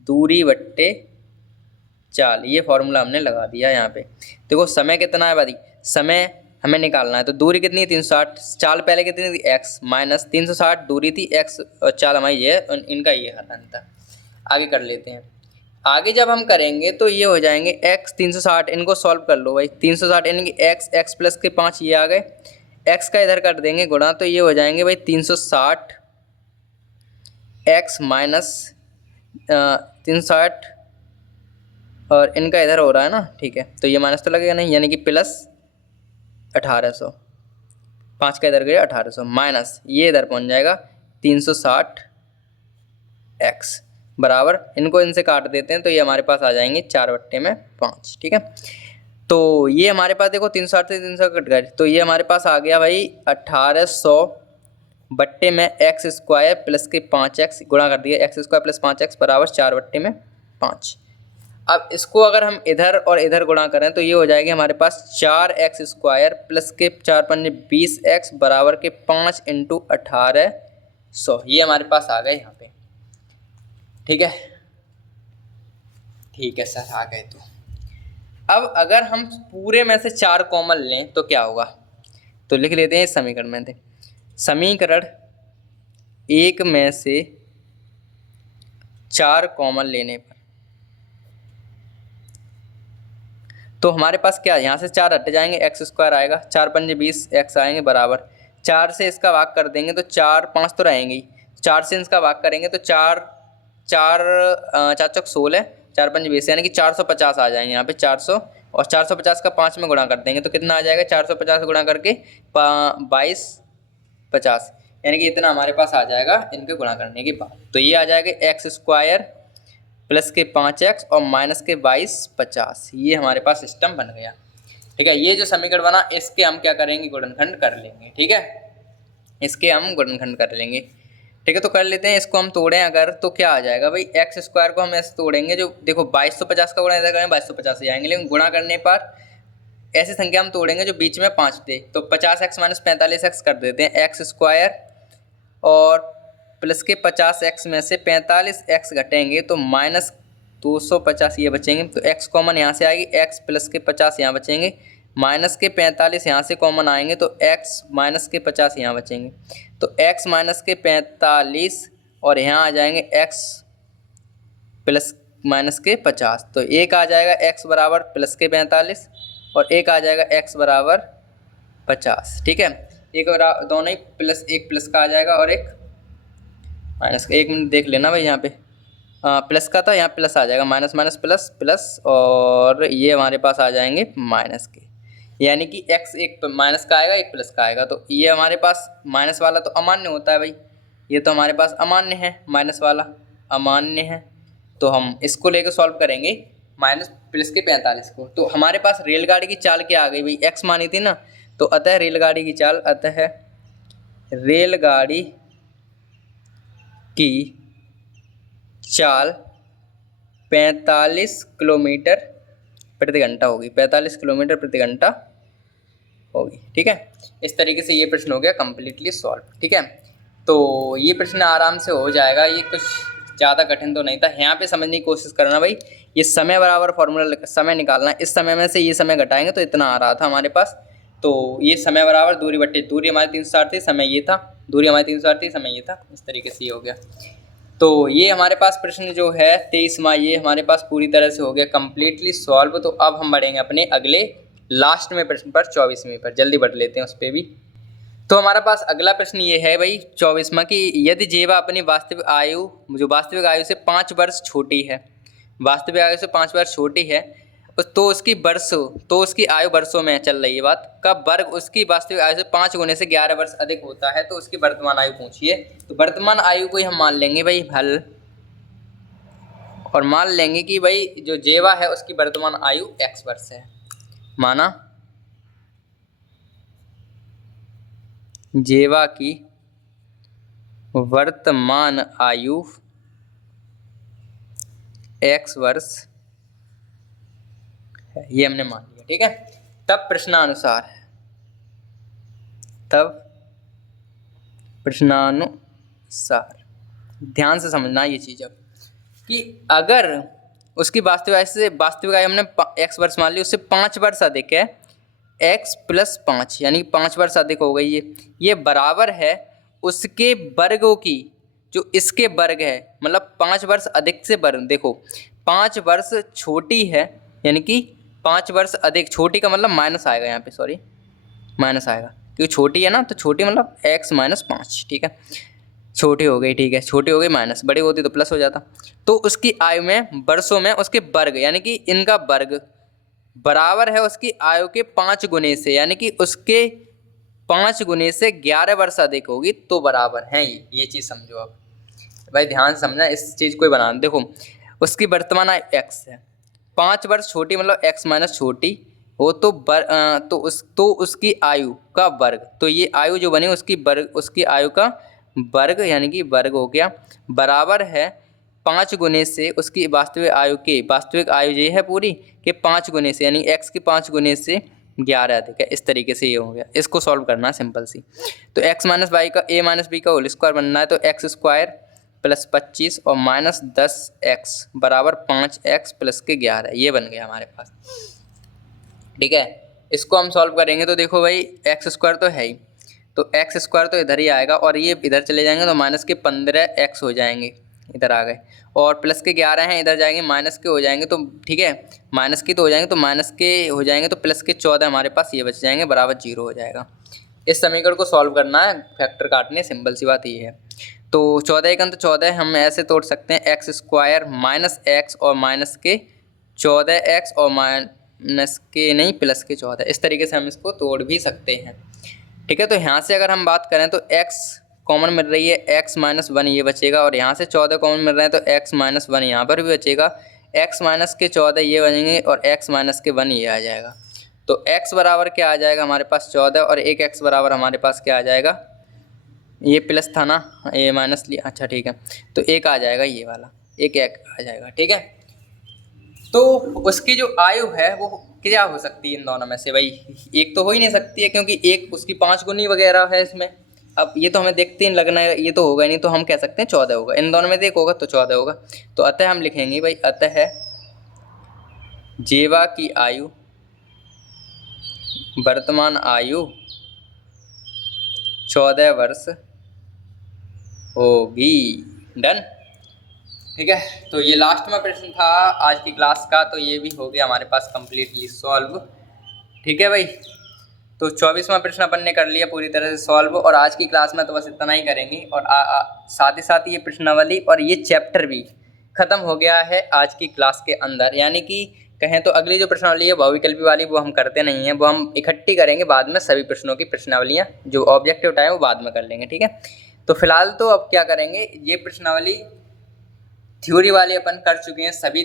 दूरी बट्टे चाल, ये फॉर्मूला हमने लगा दिया यहाँ पे। देखो समय कितना है भाई, समय हमें निकालना है, तो दूरी कितनी है 360, चाल पहले कितनी थी x माइनस 360 दूरी थी x और चाल हमारी ये है, इनका ये था। आगे कर लेते हैं। आगे जब हम करेंगे तो ये हो जाएंगे x 360, इनको सॉल्व कर लो भाई, 360 यानी कि x प्लस के 5 ये आ गए, x का इधर कर देंगे गुणा, तो ये हो जाएंगे भाई 360 x माइनस 360 और इनका इधर हो रहा है ना, ठीक है, तो ये माइनस तो लगेगा नहीं, यानी कि प्लस 1800, 5 का इधर गया 1800 माइनस ये इधर पहुंच जाएगा 360 x बराबर, इनको इनसे काट देते हैं तो ये हमारे पास आ जाएंगे 4/5। ठीक है, तो ये हमारे पास देखो 360 से 300 कट गए, तो ये हमारे पास आ गया भाई 1800 बट्टे में x² प्लस के 5x गुणा कर दिया, x² प्लस 5x बराबर 4/5। अब इसको अगर हम इधर और इधर गुणा करें तो ये हो जाएगी हमारे पास 4x² प्लस के 4 पंजे 20x बराबर के 5 × 1800, ये हमारे पास आ गए यहाँ पे। ठीक है, ठीक है सर, आ गए। तो अब अगर हम पूरे में से 4 कॉमन लें तो क्या होगा, तो लिख लेते हैं इस समीकरण में थे, समीकरण 1 में से 4 कॉमन लेने पर तो हमारे पास क्या, यहाँ से 4 हट जाएंगे, x² आएगा, 4 पंजे 20x आएंगे बराबर, 4 से इसका भाग कर देंगे तो 4 5 तो रहेंगे ही, 4 से इसका भाग करेंगे तो 4 चौक 16, 4 पंजे 20 यानी कि 450 आ जाएंगे यहाँ पे 400, और 450 का 5 में गुणा कर देंगे तो कितना आ जाएगा, 450 गुणा करके 2250, यानी कि इतना हमारे पास आ जाएगा इनके गुणा करने के बाद। तो ये आ जाएगा x² प्लस के 5x और माइनस के 2250, ये हमारे पास सिस्टम बन गया। ठीक है, ये जो समीकरण बना इसके हम क्या करेंगे, गुणनखंड कर लेंगे। ठीक है, इसके हम गुणनखंड कर लेंगे। ठीक है, तो कर लेते हैं, इसको हम तोड़ें अगर तो क्या आ जाएगा भाई, x² को हम ऐसे तोड़ेंगे, जो देखो 2250 का गुणा इधर करें 2250 से जाएंगे, लेकिन गुणा करने पर ऐसी संख्या हम तोड़ेंगे जो बीच में 5 थे, तो 50x माइनस 45x कर देते हैं, x² और प्लस के 50x में से 45x घटेंगे तो माइनस 250 ये बचेंगे, तो x कॉमन यहाँ से आएगी, x प्लस के 50 यहाँ बचेंगे, माइनस के 45 यहाँ से कॉमन आएंगे तो x माइनस के 50 यहाँ बचेंगे, तो x माइनस के 45 और यहाँ आ जाएंगे x प्लस माइनस के 50, तो एक आ जाएगा x बराबर प्लस के 45 और एक आ जाएगा x बराबर 50। ठीक है, एक दोनों ही प्लस, एक प्लस का आ जाएगा और एक माइनस का, 1 मिनट देख लेना भाई, यहाँ पे प्लस का था, यहाँ प्लस आ जाएगा, माइनस माइनस प्लस प्लस, और ये हमारे पास आ जाएंगे माइनस के, यानी कि x एक माइनस का आएगा एक प्लस का आएगा, तो ये हमारे पास माइनस वाला तो अमान्य होता है भाई, ये तो हमारे पास अमान्य है, माइनस वाला अमान्य है, तो हम इसको लेकर सॉल्व करेंगे माइनस प्लस के 45 को। तो हमारे पास रेलगाड़ी की चाल क्या आ गई भाई, x मानी थी ना, तो अतः रेलगाड़ी की चाल, अतः रेलगाड़ी की चाल 45 किलोमीटर प्रति घंटा होगी, 45 किलोमीटर प्रति घंटा होगी। ठीक है, इस तरीके से ये प्रश्न हो गया कम्प्लीटली सॉल्व। ठीक है, तो ये प्रश्न आराम से हो जाएगा, ये कुछ ज़्यादा कठिन तो नहीं था। यहाँ पे समझने की कोशिश करना भाई, ये समय बराबर फॉर्मूला, समय निकालना, इस समय में से ये समय घटाएंगे तो इतना आ रहा था हमारे पास, तो ये समय बराबर दूरी बट्टे, दूरी हमारी 360 थी, समय ये था, दूरी हमारी 360 थी, समय ये था, इस तरीके से ये हो गया। तो ये हमारे पास प्रश्न जो है 23वां, ये हमारे पास पूरी तरह से हो गया कम्प्लीटली सॉल्व। तो अब हम बढ़ेंगे अपने अगले लास्ट में प्रश्न पर, 24वें पर, जल्दी बढ़ लेते हैं उस पर भी। तो हमारे पास अगला प्रश्न ये है भाई 24वां कि यदि जेवा अपनी वास्तविक आयु, जो वास्तविक आयु से 5 वर्ष छोटी है, वास्तविक आयु से 5 वर्ष छोटी है, तो उसकी आयु वर्षों में चल रही है बात, का वर्ग उसकी वास्तविक आयु से 5 गुने से 11 वर्ष अधिक होता है, तो उसकी वर्तमान आयु पूछिए। तो वर्तमान आयु को ही हम मान लेंगे भाई हल, और मान लेंगे कि भाई जो जेवा है उसकी वर्तमान आयु x वर्ष है, माना जेवा की वर्तमान आयु x वर्ष है, ये हमने मान लिया। ठीक है, तब प्रश्नानुसार है, तब प्रश्नानुसार ध्यान से समझना ये चीज़ अब कि अगर उसकी वास्तविक आयु हमने x वर्ष मान ली, उससे 5 वर्ष अधिक है, x + 5 यानी 5 वर्ष अधिक हो गई ये बराबर है उसके वर्गों की, जो इसके वर्ग है, मतलब 5 वर्ष अधिक से वर्ग। देखो 5 वर्ष छोटी है, यानी कि 5 वर्ष अधिक, छोटी का मतलब माइनस आएगा यहाँ पे, सॉरी माइनस आएगा क्योंकि छोटी है ना, तो छोटी मतलब x - 5। ठीक है, छोटी हो गई, ठीक है, छोटी हो गई माइनस, बड़ी होती तो प्लस हो जाता। तो उसकी आयु में वर्षों में उसके वर्ग यानी कि इनका वर्ग बराबर है उसकी आयु के 5 गुने से, यानी कि उसके 5 गुने से 11 वर्ष अधिक होगी तो बराबर है ये चीज़ समझो। अब भाई ध्यान से समझना इस चीज़ को ही बनाना। देखो उसकी वर्तमान आयु x है, 5 वर्ष छोटी मतलब x - छोटी हो तो उसकी आयु का वर्ग, तो ये आयु जो बनी उसकी आयु का वर्ग यानी कि वर्ग हो गया, बराबर है 5 गुने से उसकी वास्तविक आयु ये है पूरी के 5 गुने से, यानी x के 5 गुने से 11 अधिक है। इस तरीके से ये हो गया, इसको सॉल्व करना है सिंपल सी। तो x - y का a - b का होल स्क्वायर बनना है, तो x² + 25 और -10x बराबर 5x + के 11, ये बन गया हमारे पास। ठीक है, इसको हम सॉल्व करेंगे तो देखो भाई x² तो है ही, तो x² तो इधर ही आएगा और ये इधर चले जाएंगे तो -15x हो जाएंगे, इधर आ गए, और प्लस के 11 हैं इधर जाएंगे, माइनस के हो जाएंगे तो ठीक है, माइनस की तो हो जाएंगे, तो माइनस के हो जाएंगे तो प्लस के 14 हमारे पास ये बच जाएंगे, बराबर 0 हो जाएगा। इस समीकरण को सॉल्व करना है, फैक्टर काटने, सिंपल सी बात ये है। तो 14 एकंत 14 हम ऐसे तोड़ सकते हैं, x² -x और माइनस के 14x और माइनस के नहीं प्लस के 14, इस तरीके से हम इसको तोड़ भी सकते हैं। ठीक है, तो यहाँ से अगर हम बात करें तो x कॉमन मिल रही है, x - 1 ये बचेगा, और यहाँ से 14 कॉमन मिल रहे हैं तो x - 1 यहाँ पर भी बचेगा, x - के 14 ये बनेंगे और x - के 1 ये आ जाएगा। तो x बराबर क्या आ जाएगा हमारे पास 14, और एक x बराबर हमारे पास क्या आ जाएगा, ये प्लस था ना, ये माइनस लिया, अच्छा ठीक है, तो एक आ जाएगा ये वाला, एक आ जाएगा। ठीक है, तो उसकी जो आयु है वो क्या हो सकती है इन दोनों में से, भाई एक तो हो ही नहीं सकती है क्योंकि एक उसकी 5 गुनी वगैरह है इसमें। अब ये तो हमें देखते ही लगना है ये तो होगा नहीं, तो हम कह सकते हैं 14 होगा, इन दोनों में से एक होगा तो 14 होगा। तो अतः हम लिखेंगे भाई, अतः जेवा की आयु, वर्तमान आयु 14 वर्ष होगी। डन। ठीक है, तो ये लास्ट में प्रश्न था आज की क्लास का, तो ये भी हो गया हमारे पास कंप्लीटली सॉल्व। ठीक है भाई, तो 24वां प्रश्न अपन ने कर लिया पूरी तरह से सॉल्व, और आज की क्लास में तो बस इतना ही करेंगे, और साथ ही साथ ये प्रश्नावली और ये चैप्टर भी ख़त्म हो गया है आज की क्लास के अंदर। यानी कि कहें तो अगली जो प्रश्नावली है बहुविकल्पी वाली वो हम करते नहीं हैं, वो हम इकट्ठी करेंगे बाद में, सभी प्रश्नों की प्रश्नावलियाँ जो ऑब्जेक्टिव टाइम वो बाद में कर लेंगे। ठीक है, तो फिलहाल तो अब क्या करेंगे, ये प्रश्नावली थ्योरी वाले अपन कर चुके हैं सभी,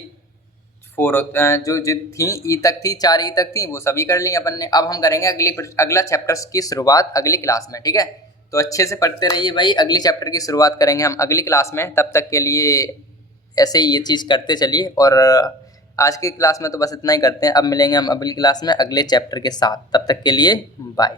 4 जो थी ई तक थी, 4 ई तक थी वो सभी कर ली अपन ने। अब हम करेंगे अगला चैप्टर्स की शुरुआत अगली क्लास में। ठीक है, तो अच्छे से पढ़ते रहिए भाई, अगली चैप्टर की शुरुआत करेंगे हम अगली क्लास में, तब तक के लिए ऐसे ही ये चीज़ करते चलिए। और आज की क्लास में तो बस इतना ही करते हैं, अब मिलेंगे हम अगली क्लास में अगले चैप्टर के साथ, तब तक के लिए बाय।